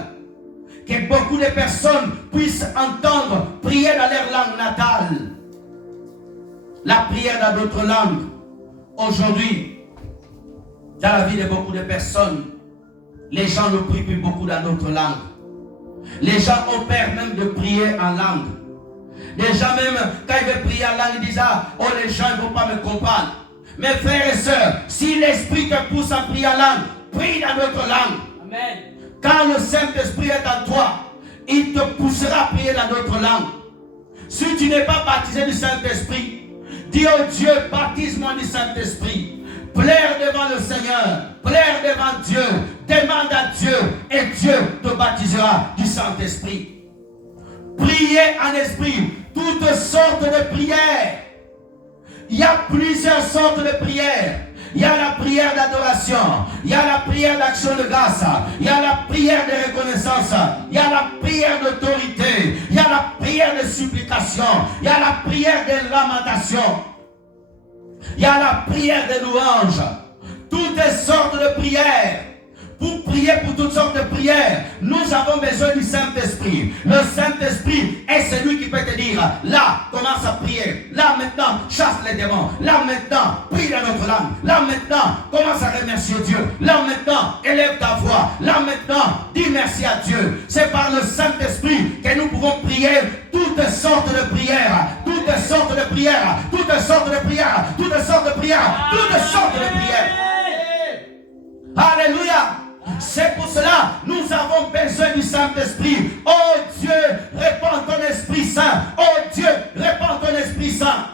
Que beaucoup de personnes puissent entendre prier dans leur langue natale. La prière dans d'autres langues. Aujourd'hui, dans la vie de beaucoup de personnes, les gens ne prient plus beaucoup dans d'autres langues. Les gens ont peur même de prier en langue. Les gens même, quand ils veulent prier en langue, ils disent, oh les gens ne vont pas me comprendre. Mes frères et sœurs, si l'Esprit te pousse à prier en langue, prie dans d'autres langues. Amen. Quand le Saint-Esprit est en toi, il te poussera à prier dans d'autres langues. Si tu n'es pas baptisé du Saint-Esprit, dis au Dieu, baptise-moi du Saint-Esprit. Plaire devant le Seigneur, plaire devant Dieu, demande à Dieu et Dieu te baptisera du Saint-Esprit. Priez en esprit, toutes sortes de prières. Il y a plusieurs sortes de prières. Il y a la prière d'adoration, il y a la prière d'action de grâce, il y a la prière de reconnaissance, il y a la prière d'autorité, il y a la prière de supplication, il y a la prière de lamentation, il y a la prière de louange. Toutes sortes de prières. Pour prier pour toutes sortes de prières, nous avons besoin du Saint-Esprit. Le Saint-Esprit est celui qui peut te dire, là, commence à prier. Là, maintenant, chasse les démons. Là, maintenant, prie dans notre langue. Là, maintenant, commence à remercier Dieu. Là, maintenant, élève ta voix. Là, maintenant, dis merci à Dieu. C'est par le Saint-Esprit que nous pouvons prier prières, toutes sortes de prières. Alléluia. C'est pour cela nous avons besoin du Saint-Esprit. Oh Dieu, répands ton Esprit Saint. Oh Dieu, répands ton Esprit Saint.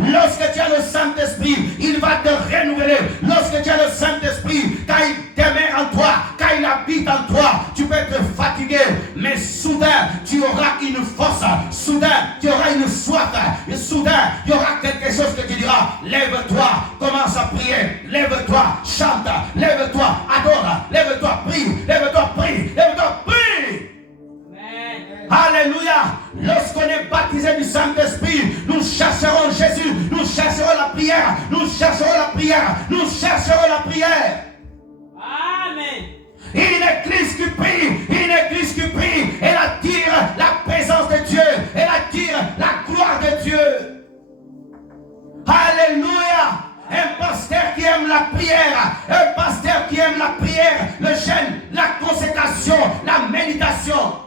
Lorsque tu as le Saint-Esprit, il va te renouveler. Lorsque tu as le Saint-Esprit, quand il demeure en toi, quand il habite en toi, tu peux être fatigué, mais soudain, tu auras une force. Soudain, tu auras une soif. Et soudain, il y aura quelque chose que tu diras. Lève-toi, commence à prier. Lève-toi, chante. Lève-toi, adore. Lève-toi, prie. Lève-toi, prie. Lève-toi, prie. Alléluia. Lorsqu'on est baptisé du Saint-Esprit, nous chercherons Jésus, nous chercherons la prière, nous chercherons la prière, nous chercherons la prière. Amen. Une église qui prie, une église qui prie, elle attire la présence de Dieu, elle attire la gloire de Dieu. Alléluia. Un pasteur qui aime la prière, un pasteur qui aime la prière, le jeûne, la consécration, la méditation.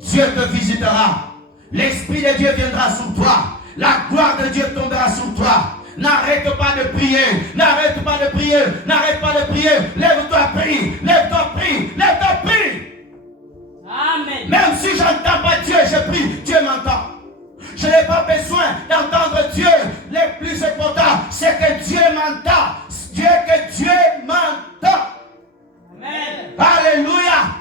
Dieu te visitera. L'Esprit de Dieu viendra sur toi. La gloire de Dieu tombera sur toi. N'arrête pas de prier. N'arrête pas de prier. N'arrête pas de prier. Lève-toi, prie. Lève-toi, prie. Lève-toi, prie. Amen. Même si je n'entends pas Dieu, je prie. Dieu m'entend. Je n'ai pas besoin d'entendre Dieu. Le plus important, c'est que Dieu m'entend. Que Dieu m'entend. Amen. Alléluia.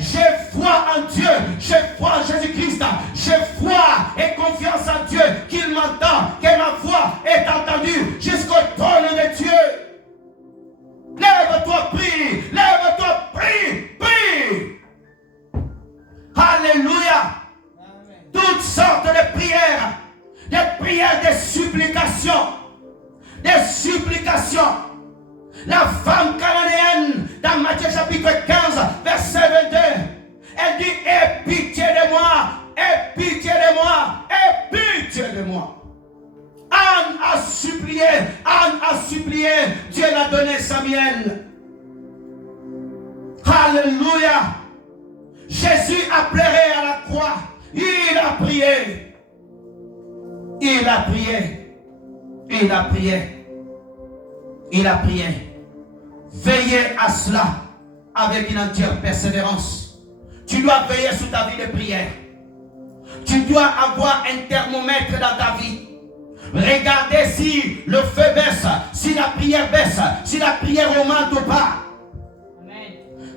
J'ai foi en Dieu, j'ai foi en Jésus-Christ, j'ai foi et confiance en Dieu qu'il m'entend, que ma voix est entendue jusqu'au trône de Dieu. Lève-toi, prie, lève-toi, prie, prie. Alléluia. Toutes sortes de prières de supplication, des supplications. La femme cananéenne, dans Matthieu chapitre 15, verset 22, elle dit, aie pitié de moi, aie pitié de moi, aie pitié de moi. Anne a supplié, Dieu l'a donné Samuel. Alléluia. Jésus a pleuré à la croix, il a prié, il a prié, il a prié, il a prié. Veillez à cela avec une entière persévérance. Tu dois veiller sur ta vie de prière. Tu dois avoir un thermomètre dans ta vie. Regardez si le feu baisse, si la prière baisse, si la prière augmente ou pas. Amen.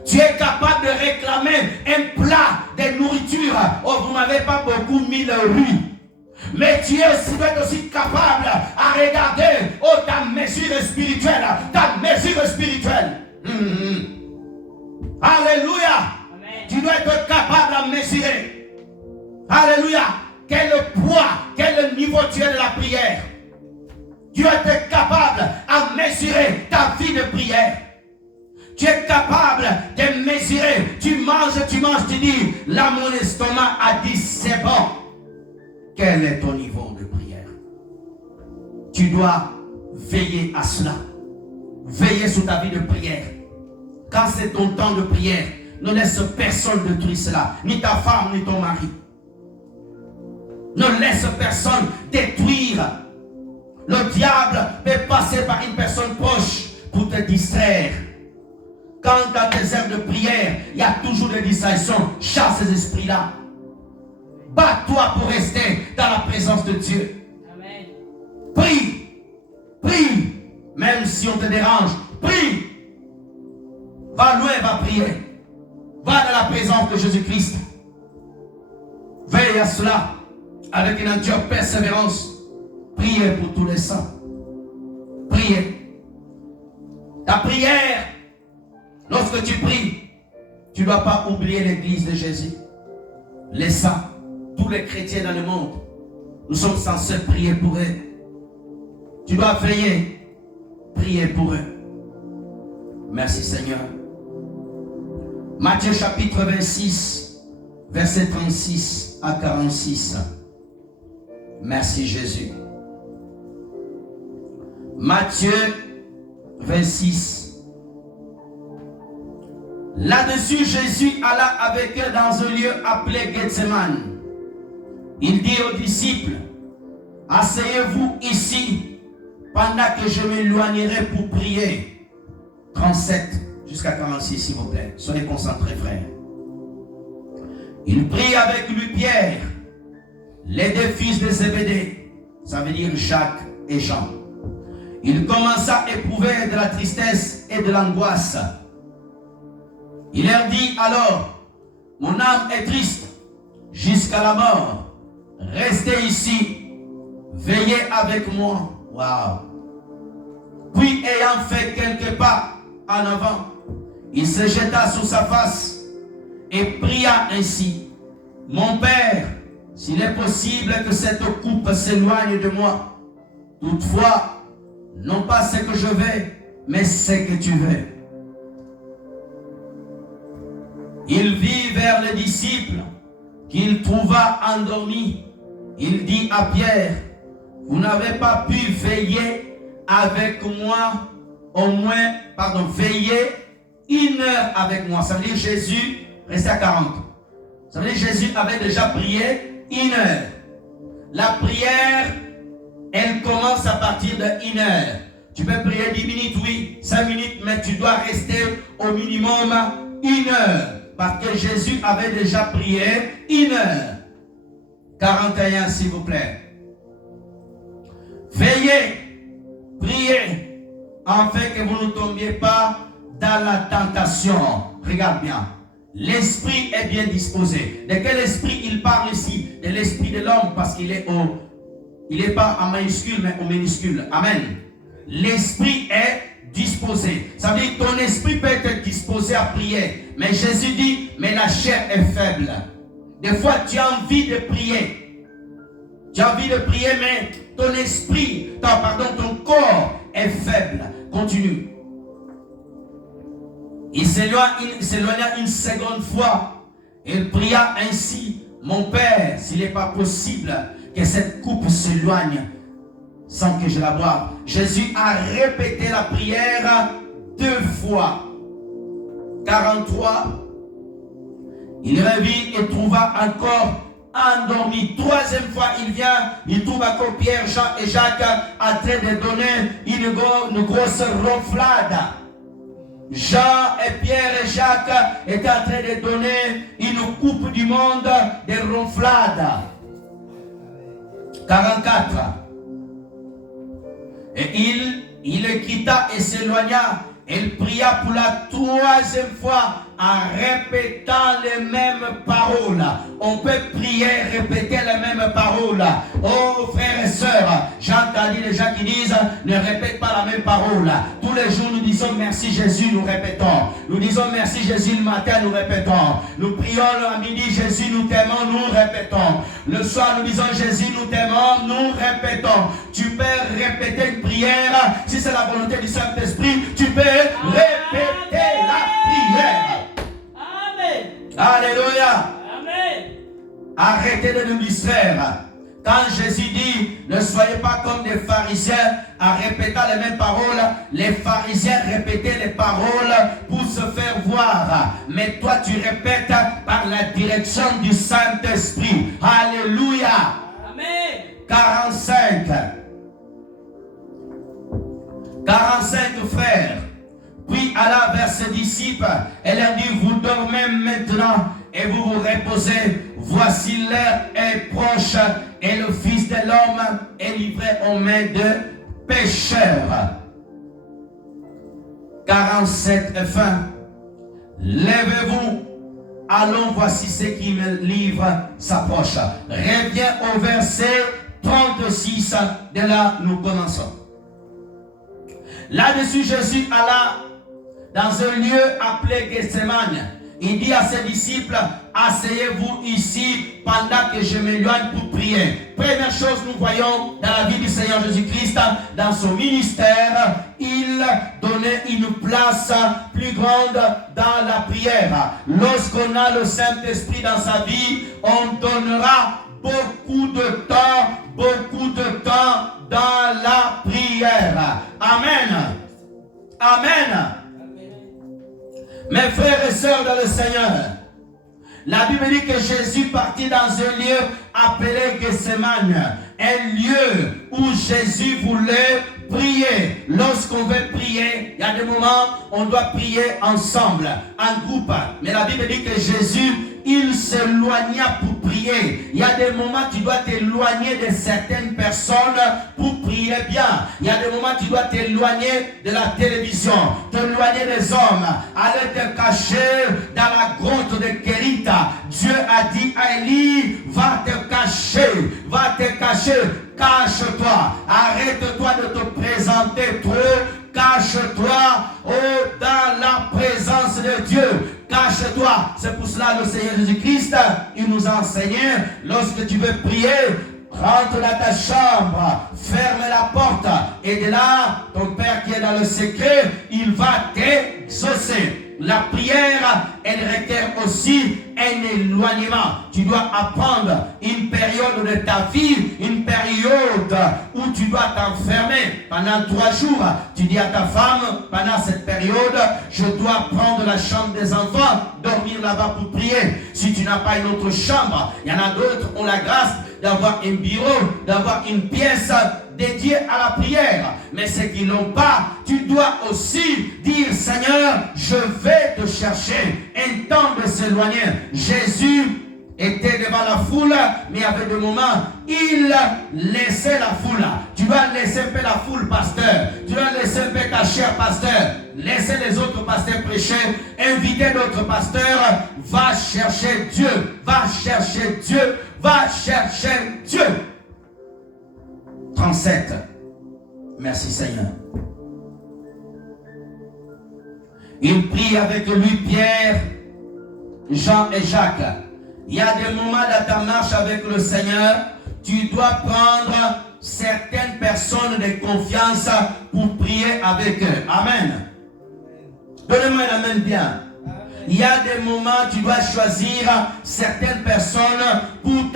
Tu es capable de réclamer un plat de nourriture. Oh, vous n'avez pas beaucoup mis le riz. Mais tu dois être aussi capable à regarder ta mesure spirituelle. Ta mesure spirituelle. Alléluia. Amen. Tu dois être capable à mesurer. Alléluia. Quel poids, quel niveau tu es de la prière. Tu dois être capable à mesurer ta vie de prière. Tu es capable de mesurer. Tu manges, tu dis, là mon estomac a dit c'est bon. Quel est ton niveau de prière? Tu dois veiller à cela. Veiller sur ta vie de prière. Quand c'est ton temps de prière, ne laisse personne détruire cela. Ni ta femme, ni ton mari. Ne laisse personne détruire. Le diable peut passer par une personne proche pour te distraire. Quand dans tes heures de prière, il y a toujours des distractions. Chasse ces esprits-là. Bats-toi pour rester dans la présence de Dieu. Amen. Prie. Prie. Même si on te dérange. Prie. Va loin, va prier. Va dans la présence de Jésus-Christ. Veille à cela avec une entière persévérance. Priez pour tous les saints. Priez. Ta prière, lorsque tu pries, tu ne dois pas oublier l'église de Jésus. Les saints. Tous les chrétiens dans le monde, nous sommes censés prier pour eux. Tu dois veiller, prier pour eux. Merci Seigneur. Matthieu chapitre 26, verset 36 à 46. Merci Jésus. Matthieu 26. Là-dessus, Jésus alla avec eux dans un lieu appelé Gethsemane. Il dit aux disciples, asseyez-vous ici pendant que je m'éloignerai pour prier. 37 jusqu'à 46, s'il vous plaît. Soyez concentrés, frères. Il prit avec lui Pierre, les deux fils de Zébédée, ça veut dire Jacques et Jean. Il commença à éprouver de la tristesse et de l'angoisse. Il leur dit alors, mon âme est triste jusqu'à la mort. Restez ici, veillez avec moi. Wow. Puis ayant fait quelques pas en avant, il se jeta sur sa face et pria ainsi. Mon Père, s'il est possible que cette coupe s'éloigne de moi, toutefois, non pas ce que je veux, mais ce que tu veux. Il vit vers les disciples qu'il trouva endormis. Il dit à Pierre, vous n'avez pas pu veiller avec moi, veiller 1 heure avec moi. Ça veut dire Jésus, restez à 40. Ça veut dire Jésus avait déjà prié 1 heure. La prière, elle commence à partir de 1 heure. Tu peux prier 10 minutes, oui, 5 minutes, mais tu dois rester au minimum 1 heure. Parce que Jésus avait déjà prié 1 heure. 41, s'il vous plaît. Veillez, priez, afin que vous ne tombiez pas dans la tentation. Regarde bien. L'esprit est bien disposé. De quel esprit il parle ici? De l'esprit de l'homme, parce qu'il est il n'est pas en majuscule, mais en minuscule. Amen. L'esprit est disposé. Ça veut dire que ton esprit peut être disposé à prier. Mais Jésus dit, mais la chair est faible. Des fois, tu as envie de prier. Tu as envie de prier, mais ton esprit, ton corps est faible. Continue. Il s'éloigna une seconde fois. Il pria ainsi, mon Père, s'il n'est pas possible que cette coupe s'éloigne sans que je la boive. Jésus a répété la prière 2 fois. 43. Il revit et trouva encore endormi. 3e fois, il vient, il trouve encore Pierre, Jean et Jacques en train de donner une grosse ronflade. Jean et Pierre et Jacques étaient en train de donner une coupe du monde de ronflade. 44. Et il le quitta et s'éloigna. Il pria pour la 3e fois en répétant les mêmes paroles. On peut prier, répéter les mêmes paroles. Oh frères et sœurs, j'ai entendu les gens qui disent ne répète pas la même parole. Tous les jours nous disons merci Jésus, nous répétons. Nous disons merci Jésus le matin, nous répétons. Nous prions à midi, Jésus nous t'aimons, nous répétons. Le soir nous disons Jésus nous t'aimons, nous répétons. Tu peux répéter une prière, si c'est la volonté du Saint-Esprit, tu peux répéter la prière. Amen. Alléluia. Amen. Arrêtez de nous distraire. Quand Jésus dit ne soyez pas comme des pharisiens en répétant les mêmes paroles, les pharisiens répétaient les paroles pour se faire voir. Mais toi tu répètes par la direction du Saint-Esprit. Alléluia. Amen. 45. 45 frères. Puis alla vers ses disciples et leur dit, vous dormez maintenant et vous vous reposez. Voici l'heure est proche et le Fils de l'homme est livré aux mains de pécheurs. 47 et fin. Levez-vous, allons, voici ce qui me livre s'approche. Reviens au verset 36, de là nous commençons. Là-dessus, Jésus alla dans un lieu appelé Gethsemane. Il dit à ses disciples, asseyez-vous ici pendant que je m'éloigne pour prier. Première chose, nous voyons dans la vie du Seigneur Jésus-Christ, dans son ministère, il donnait une place plus grande dans la prière. Lorsqu'on a le Saint-Esprit dans sa vie, on donnera beaucoup de temps dans la prière. Amen. Amen. Mes frères et sœurs dans le Seigneur, la Bible dit que Jésus partit dans un lieu appelé Gethsemane, un lieu où Jésus voulait prier. Lorsqu'on veut prier, il y a des moments où on doit prier ensemble, en groupe. Mais la Bible dit que Jésus, il s'éloigna pour prier. Il y a des moments où tu dois t'éloigner de certaines personnes pour prier bien. Il y a des moments où tu dois t'éloigner de la télévision, t'éloigner des hommes, aller te cacher dans la grotte de Kérita. Dieu a dit à Élie, va te cacher, cache-toi, arrête-toi de te présenter trop, cache-toi dans la présence de Dieu. Cache-toi. C'est pour cela le Seigneur Jésus-Christ, il nous a enseigné, lorsque tu veux prier, rentre dans ta chambre, ferme la porte, et de là, ton Père qui est dans le secret, il va t'exaucer. La prière, elle requiert aussi un éloignement. Tu dois apprendre une période de ta vie, une période où tu dois t'enfermer pendant 3 jours. Tu dis à ta femme, pendant cette période, je dois prendre la chambre des enfants, dormir là-bas pour prier. Si tu n'as pas une autre chambre, il y en a d'autres qui ont la grâce d'avoir un bureau, d'avoir une pièce dédiée à la prière. Mais ceux qui n'ont pas, tu dois aussi dire, Seigneur, je vais te chercher. Un temps de s'éloigner. Jésus était devant la foule, mais il y avait des moments, il laissait la foule. Tu dois laisser un peu la foule, pasteur. Tu dois laisser un peu ta chère, pasteur. Laissez les autres pasteurs prêcher. Invitez d'autres pasteurs. Va chercher Dieu. Va chercher Dieu. Va chercher Dieu. 37. Merci Seigneur. Il prie avec lui Pierre, Jean et Jacques. Il y a des moments dans ta marche avec le Seigneur, tu dois prendre certaines personnes de confiance pour prier avec eux. Amen. Donnez-moi un amen bien. Il y a des moments où tu dois choisir certaines personnes pour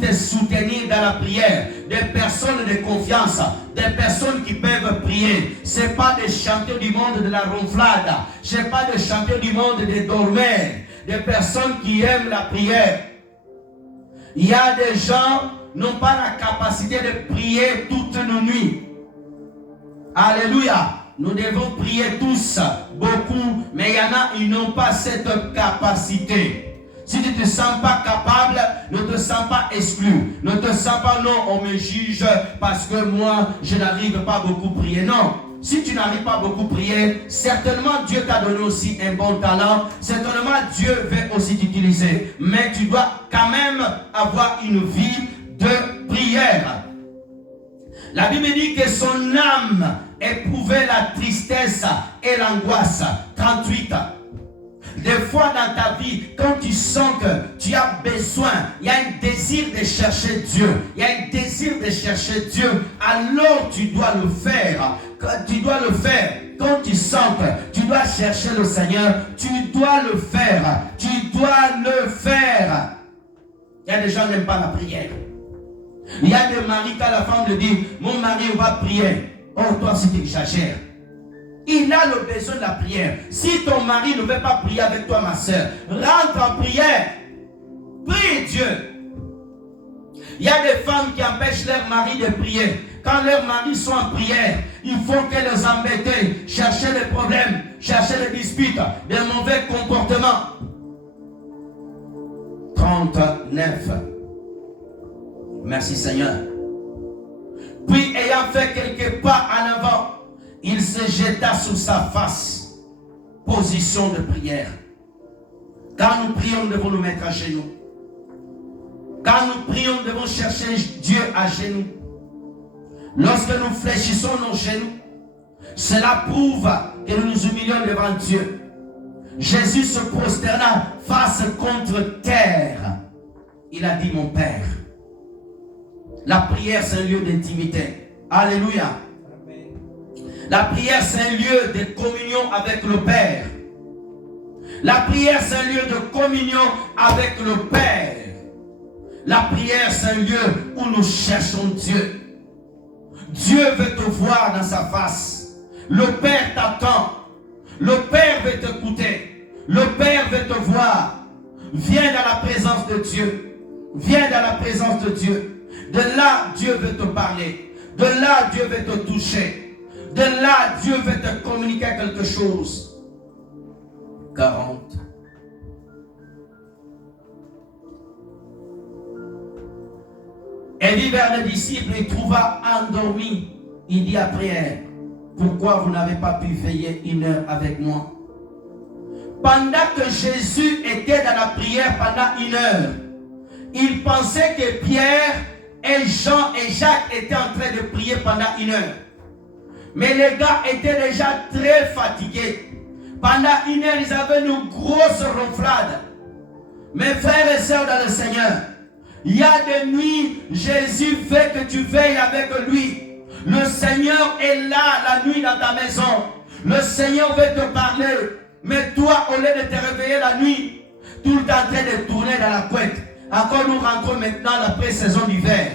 te soutenir dans la prière. Des personnes de confiance, des personnes qui peuvent prier. Ce n'est pas des champions du monde de la ronflade. Ce n'est pas des champions du monde des dormeurs. Des personnes qui aiment la prière. Il y a des gens qui n'ont pas la capacité de prier toutes nos nuits. Alléluia. Nous devons prier tous, beaucoup, mais il y en a, ils n'ont pas cette capacité. Si tu ne te sens pas capable, ne te sens pas exclu. Ne te sens pas, non, on me juge parce que moi, je n'arrive pas beaucoup à prier. Non. Si tu n'arrives pas beaucoup à prier, certainement Dieu t'a donné aussi un bon talent. Certainement Dieu veut aussi t'utiliser. Mais tu dois quand même avoir une vie de prière. La Bible dit que son âme éprouvait la tristesse et l'angoisse. 38. Des fois dans ta vie, quand tu sens que tu as besoin, il y a un désir de chercher Dieu. Il y a un désir de chercher Dieu. Alors tu dois le faire. Tu dois le faire. Quand tu sens que tu dois chercher le Seigneur, tu dois le faire. Tu dois le faire. Il y a des gens qui n'aiment pas la prière. Il y a des maris quand la femme lui dit, mon mari va prier. Oh, toi, si tu exagères. Il a le besoin de la prière. Si ton mari ne veut pas prier avec toi, ma soeur, rentre en prière. Prie Dieu. Il y a des femmes qui empêchent leur mari de prier. Quand leurs maris sont en prière, il faut qu'elles les embêtent, chercher les problèmes, chercher les disputes, des mauvais comportements. 39. Merci Seigneur. Puis ayant fait quelques pas en avant, il se jeta sur sa face. Position de prière. Quand nous prions, nous devons nous mettre à genoux. Quand nous prions, nous devons chercher Dieu à genoux. Lorsque nous fléchissons nos genoux, cela prouve que nous nous humilions devant Dieu. Jésus se prosterna face contre terre. Il a dit, mon Père. La prière, c'est un lieu d'intimité. Alléluia. La prière, c'est un lieu de communion avec le Père. La prière, c'est un lieu de communion avec le Père. La prière, c'est un lieu où nous cherchons Dieu. Dieu veut te voir dans sa face. Le Père t'attend. Le Père veut t'écouter. Le Père veut te voir. Viens dans la présence de Dieu. Viens dans la présence de Dieu. De là, Dieu veut te parler. De là, Dieu veut te toucher. De là, Dieu veut te communiquer quelque chose. 40. Et dit vers les disciples, il trouva endormi. Il dit après, pourquoi vous n'avez pas pu veiller 1 heure avec moi? Pendant que Jésus était dans la prière pendant 1 heure, il pensait que Pierre et Jean et Jacques étaient en train de prier pendant 1 heure. Mais les gars étaient déjà très fatigués. Pendant 1 heure, ils avaient une grosse ronflade. Mes frères et sœurs dans le Seigneur, il y a des nuits, Jésus veut que tu veilles avec lui. Le Seigneur est là la nuit dans ta maison. Le Seigneur veut te parler. Mais toi, au lieu de te réveiller la nuit, tout le temps en train de tourner dans la couette. Encore nous rentrons maintenant dans la pré-saison d'hiver.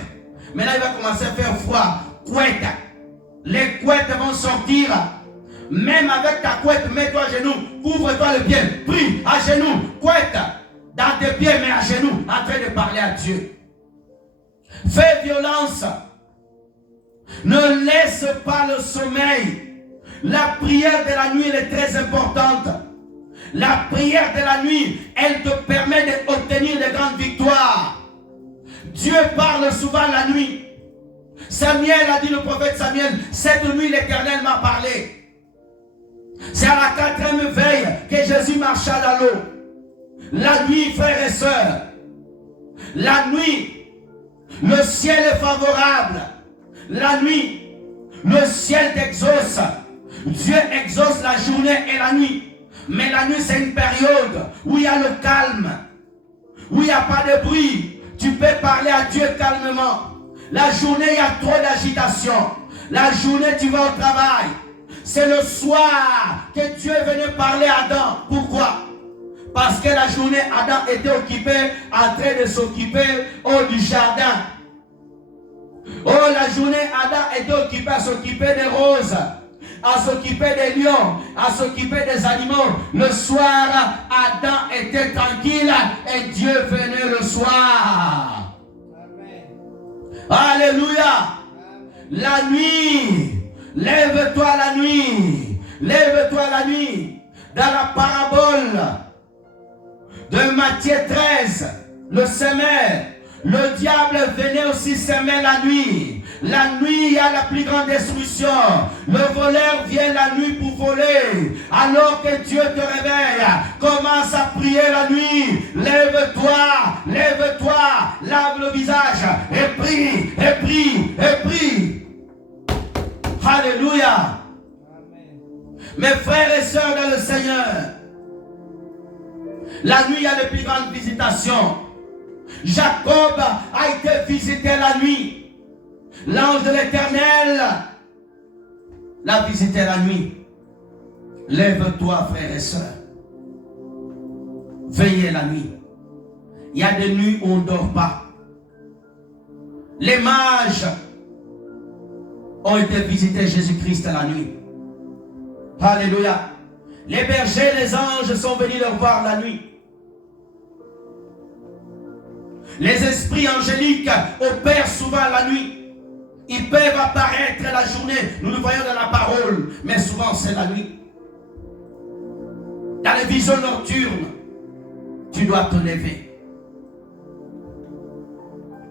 Maintenant, il va commencer à faire froid. Couette. Les couettes vont sortir. Même avec ta couette, mets-toi à genoux. Couvre-toi le pied. Prie à genoux. Couette. Dans tes pieds, mais à genoux. En train de parler à Dieu. Fais violence. Ne laisse pas le sommeil. La prière de la nuit, elle est très importante. La prière de la nuit, elle te permet d'obtenir de grandes victoires. Dieu parle souvent la nuit. Samuel a dit, le prophète Samuel, cette nuit l'Éternel m'a parlé. C'est à la 4e veille que Jésus marcha dans l'eau. La nuit, frères et sœurs, la nuit, le ciel est favorable. La nuit, le ciel t'exauce. Dieu exauce la journée et la nuit. Mais la nuit, c'est une période où il y a le calme, où il n'y a pas de bruit. Tu peux parler à Dieu calmement. La journée, il y a trop d'agitation. La journée, tu vas au travail. C'est le soir que Dieu est venu parler à Adam. Pourquoi? Parce que la journée, Adam était occupé, en train de s'occuper du jardin. Oh, la journée, Adam était occupé à s'occuper des roses, à s'occuper des lions, à s'occuper des animaux. Le soir, Adam était tranquille et Dieu venait le soir. Amen. Alléluia. Amen. La nuit, lève-toi la nuit, lève-toi la nuit. Dans la parabole de Matthieu 13, le semeur, le diable venait aussi semer la nuit. La nuit, il y a la plus grande destruction. Le voleur vient la nuit pour voler. Alors que Dieu te réveille, commence à prier la nuit. Lève-toi, lève-toi, lave le visage et prie, et prie, et prie. Alléluia. Amen. Mes frères et sœurs dans le Seigneur, la nuit, il y a les plus grandes visitations. Jacob a été visité la nuit. L'ange de l'Éternel l'a visité la nuit. Lève-toi, frères et sœurs. Veillez la nuit. Il y a des nuits où on ne dort pas. Les mages ont été visités Jésus-Christ la nuit. Alléluia. Les bergers, les anges sont venus leur voir la nuit. Les esprits angéliques opèrent souvent la nuit. Ils peuvent apparaître la journée. Nous le voyons dans la parole. Mais souvent c'est la nuit. Dans les visions nocturnes, tu dois te lever.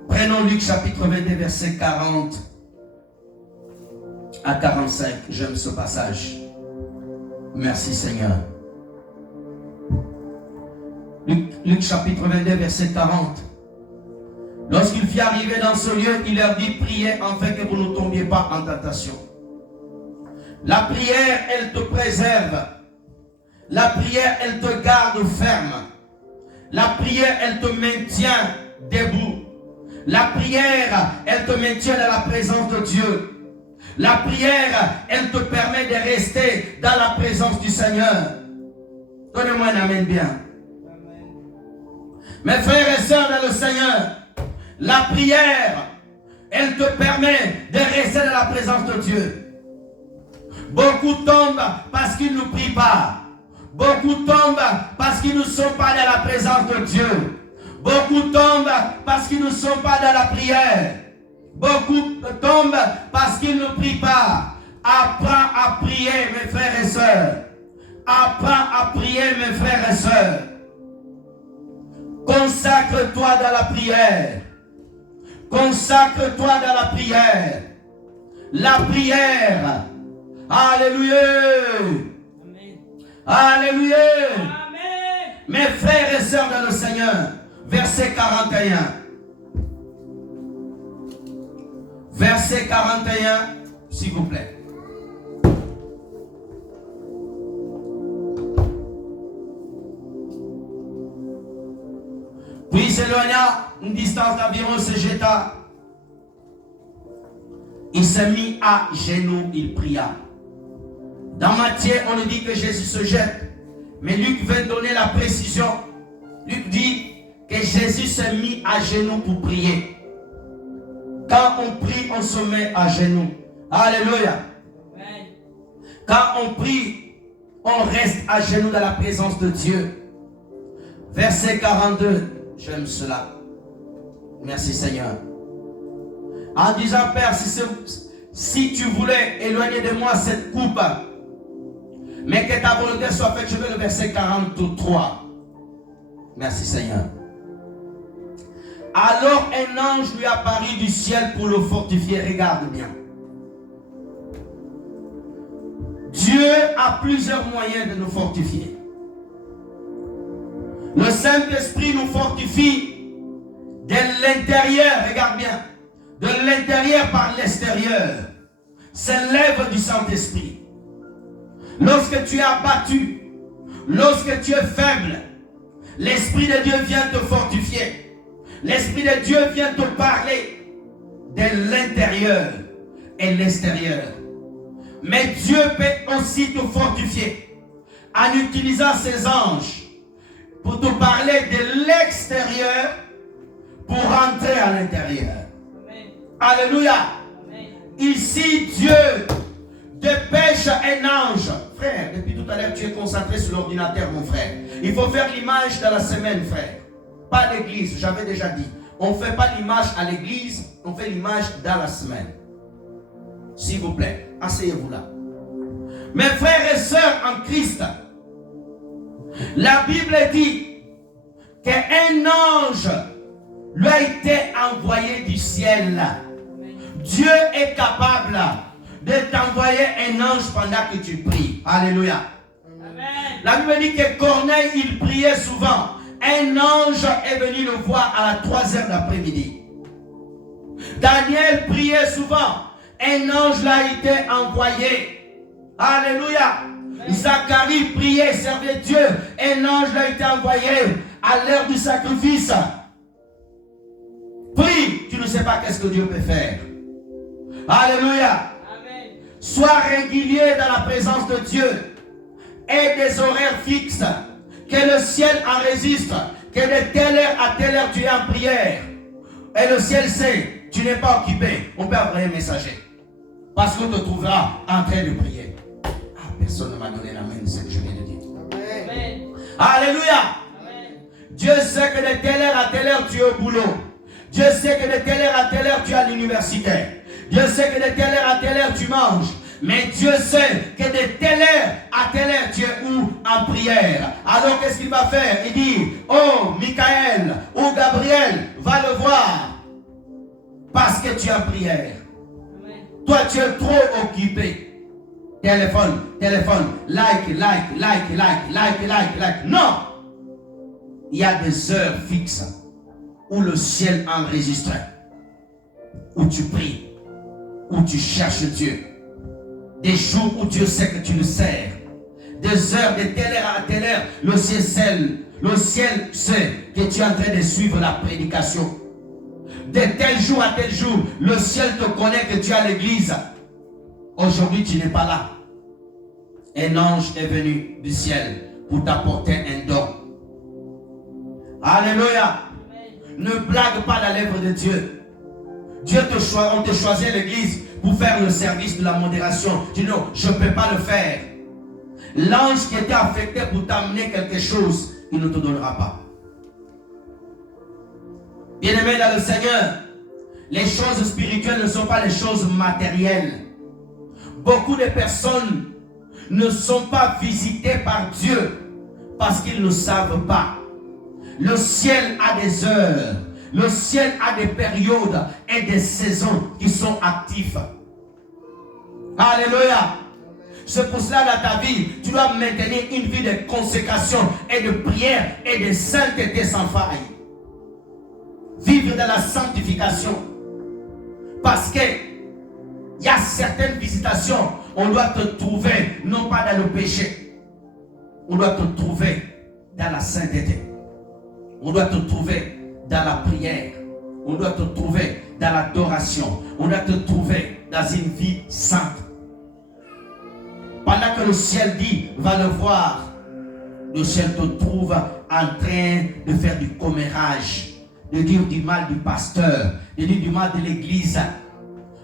Prenons Luc chapitre 22 verset 40 à 45. J'aime ce passage. Merci Seigneur. Luc chapitre 22 verset 40. Lorsqu'il fit arriver dans ce lieu, il leur dit, priez afin que vous ne tombiez pas en tentation. La prière, elle te préserve. La prière, elle te garde ferme. La prière, elle te maintient debout. La prière, elle te maintient dans la présence de Dieu. La prière, elle te permet de rester dans la présence du Seigneur. Donnez-moi un amen bien. Amen. Mes frères et sœurs dans le Seigneur, la prière, elle te permet de rester dans la présence de Dieu. Beaucoup tombent parce qu'ils ne prient pas. Beaucoup tombent parce qu'ils ne sont pas dans la présence de Dieu. Beaucoup tombent parce qu'ils ne sont pas dans la prière. Beaucoup tombent parce qu'ils ne prient pas. Apprends à prier, mes frères et sœurs. Apprends à prier, mes frères et sœurs. Consacre-toi dans la prière. Consacre-toi dans la prière. La prière. Alléluia. Amen. Alléluia. Amen. Mes frères et sœurs dans le Seigneur. Verset 41. Verset 41, s'il vous plaît. Puis il s'éloigna une distance d'environ, se jeta. Il se mit à genoux, il pria. Dans Matthieu, on nous dit que Jésus se jette. Mais Luc veut donner la précision. Luc dit que Jésus se mit à genoux pour prier. Quand on prie, on se met à genoux. Alléluia. Amen. Quand on prie, on reste à genoux dans la présence de Dieu. Verset 42. J'aime cela. Merci Seigneur. En disant, Père, si tu voulais éloigner de moi cette coupe, mais que ta volonté soit faite, je veux le verset 43. Merci Seigneur. Alors un ange lui apparut du ciel pour le fortifier. Regarde bien. Dieu a plusieurs moyens de nous fortifier. Le Saint-Esprit nous fortifie de l'intérieur, regarde bien, de l'intérieur par l'extérieur. C'est l'œuvre du Saint-Esprit. Lorsque tu es abattu, lorsque tu es faible, l'Esprit de Dieu vient te fortifier. L'Esprit de Dieu vient te parler de l'intérieur et l'extérieur. Mais Dieu peut aussi te fortifier en utilisant ses anges pour te parler de l'extérieur pour rentrer à l'intérieur. Alléluia. Amen. Ici, Dieu dépêche un ange. Frère, depuis tout à l'heure, tu es concentré sur l'ordinateur, mon frère. Il faut faire l'image dans la semaine, frère. Pas l'église, j'avais déjà dit. On ne fait pas l'image à l'église, on fait l'image dans la semaine. S'il vous plaît, asseyez-vous là. Mes frères et sœurs en Christ, la Bible dit qu'un ange lui a été envoyé du ciel. Dieu est capable de t'envoyer un ange pendant que tu pries. Alléluia. Amen. La Bible dit que Corneille, il priait souvent. Un ange est venu le voir à la 3h d'après-midi. Daniel priait souvent. Un ange l'a été envoyé. Alléluia. Zacharie priait, servait Dieu. Un ange l'a été envoyé à l'heure du sacrifice. Prie, tu ne sais pas qu'est-ce que Dieu peut faire. Alléluia. Amen. Sois régulier dans la présence de Dieu. Et des horaires fixes. Que le ciel enregistre. Que de telle heure à telle heure tu es en prière. Et le ciel sait, tu n'es pas occupé. On peut envoyer un messager. Parce qu'on te trouvera en train de prier. Ah, personne ne m'a donné la main de ce que je viens de dire. Amen. Alléluia. Amen. Dieu sait que de telle heure à telle heure tu es au boulot. Dieu sait que de telle heure à telle heure tu es à l'université. Dieu sait que de telle heure à telle heure tu manges. Mais Dieu sait que de telle heure à telle heure tu es où? En prière. Alors qu'est-ce qu'il va faire? Il dit, oh Michael ou Gabriel, va le voir. Parce que tu es en prière. Amen. Toi tu es trop occupé. Téléphone, like. Non! Il y a des heures fixes où le ciel enregistre, où tu pries, où tu cherches Dieu. Des jours où Dieu sait que tu le sers. Des heures de telle heure à telle heure, le ciel sait que tu es en train de suivre la prédication. De tel jour à tel jour, le ciel te connaît que tu es à l'église. Aujourd'hui, tu n'es pas là. Un ange est venu du ciel pour t'apporter un don. Alléluia. Ne blague pas la lèvre de Dieu. On te choisit à l'église pour faire le service de la modération. Tu dis non, je ne peux pas le faire. L'ange qui était affecté pour t'amener quelque chose, il ne te donnera pas. Bien-aimé dans le Seigneur, les choses spirituelles ne sont pas les choses matérielles. Beaucoup de personnes ne sont pas visitées par Dieu parce qu'ils ne savent pas. Le ciel a des heures, le ciel a des périodes et des saisons qui sont actives. Alléluia. C'est pour cela dans ta vie, tu dois maintenir une vie de consécration et de prière et de sainteté sans faille. Vivre dans la sanctification. Parce que il y a certaines visitations, on doit te trouver non pas dans le péché, on doit te trouver dans la sainteté. On doit te trouver dans la prière. On doit te trouver dans l'adoration. On doit te trouver dans une vie sainte. Pendant que le ciel dit, va le voir, le ciel te trouve en train de faire du commérage, de dire du mal du pasteur, de dire du mal de l'église.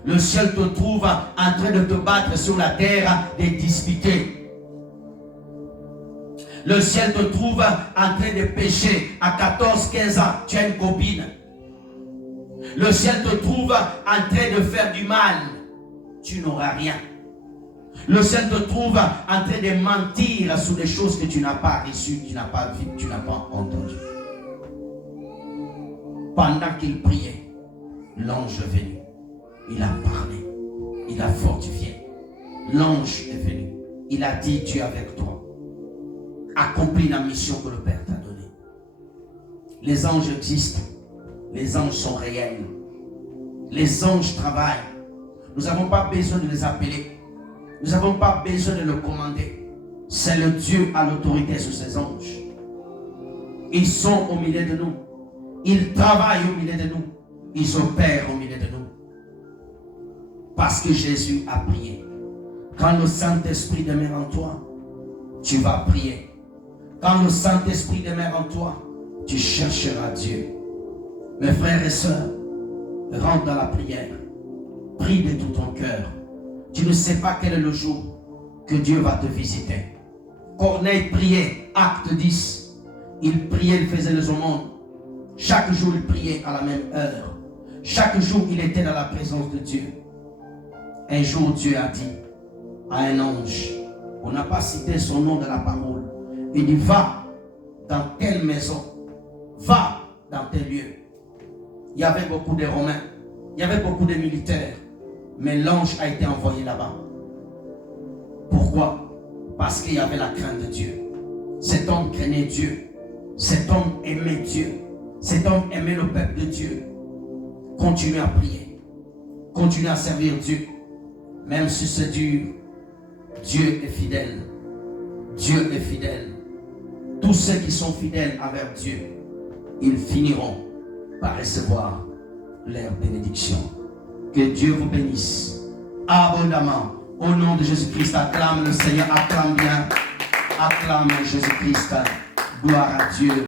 Le ciel te trouve en train de te battre sur la terre, de disputer. Le ciel te trouve en train de pécher. À 14, 15 ans, tu as une copine. Le ciel te trouve en train de faire du mal. Tu n'auras rien. Le ciel te trouve en train de mentir sur des choses que tu n'as pas reçues, tu n'as pas vues, tu n'as pas entendues. Pendant qu'il priait, l'ange est venu. Il a parlé. Il a fortifié. L'ange est venu. Il a dit, Dieu est avec toi. Accomplis la mission que le Père t'a donnée. Les anges existent. Les anges sont réels. Les anges travaillent. Nous n'avons pas besoin de les appeler. Nous n'avons pas besoin de le commander. C'est le Dieu à l'autorité sur ces anges. Ils sont au milieu de nous. Ils travaillent au milieu de nous. Ils opèrent au milieu de nous. Parce que Jésus a prié. Quand le Saint-Esprit demeure en toi, tu vas prier. Quand le Saint-Esprit demeure en toi, tu chercheras Dieu. Mes frères et sœurs, rentre dans la prière. Prie de tout ton cœur. Tu ne sais pas quel est le jour que Dieu va te visiter. Corneille priait, acte 10. Il priait, il faisait les aumônes. Chaque jour, il priait à la même heure. Chaque jour, il était dans la présence de Dieu. Un jour, Dieu a dit à un ange, on n'a pas cité son nom dans la parole. Il dit, va dans telle maison, va dans tel lieu. Il y avait beaucoup de Romains, il y avait beaucoup de militaires, mais l'ange a été envoyé là-bas. Pourquoi? Parce qu'il y avait la crainte de Dieu. Cet homme craignait Dieu. Cet homme aimait Dieu. Cet homme aimait le peuple de Dieu. Continuez à prier. Continuez à servir Dieu. Même si c'est dur, Dieu est fidèle. Dieu est fidèle. Tous ceux qui sont fidèles envers Dieu, ils finiront par recevoir leur bénédiction. Que Dieu vous bénisse abondamment. Au nom de Jésus-Christ, acclame le Seigneur, acclame bien. Acclame Jésus-Christ. Gloire à Dieu.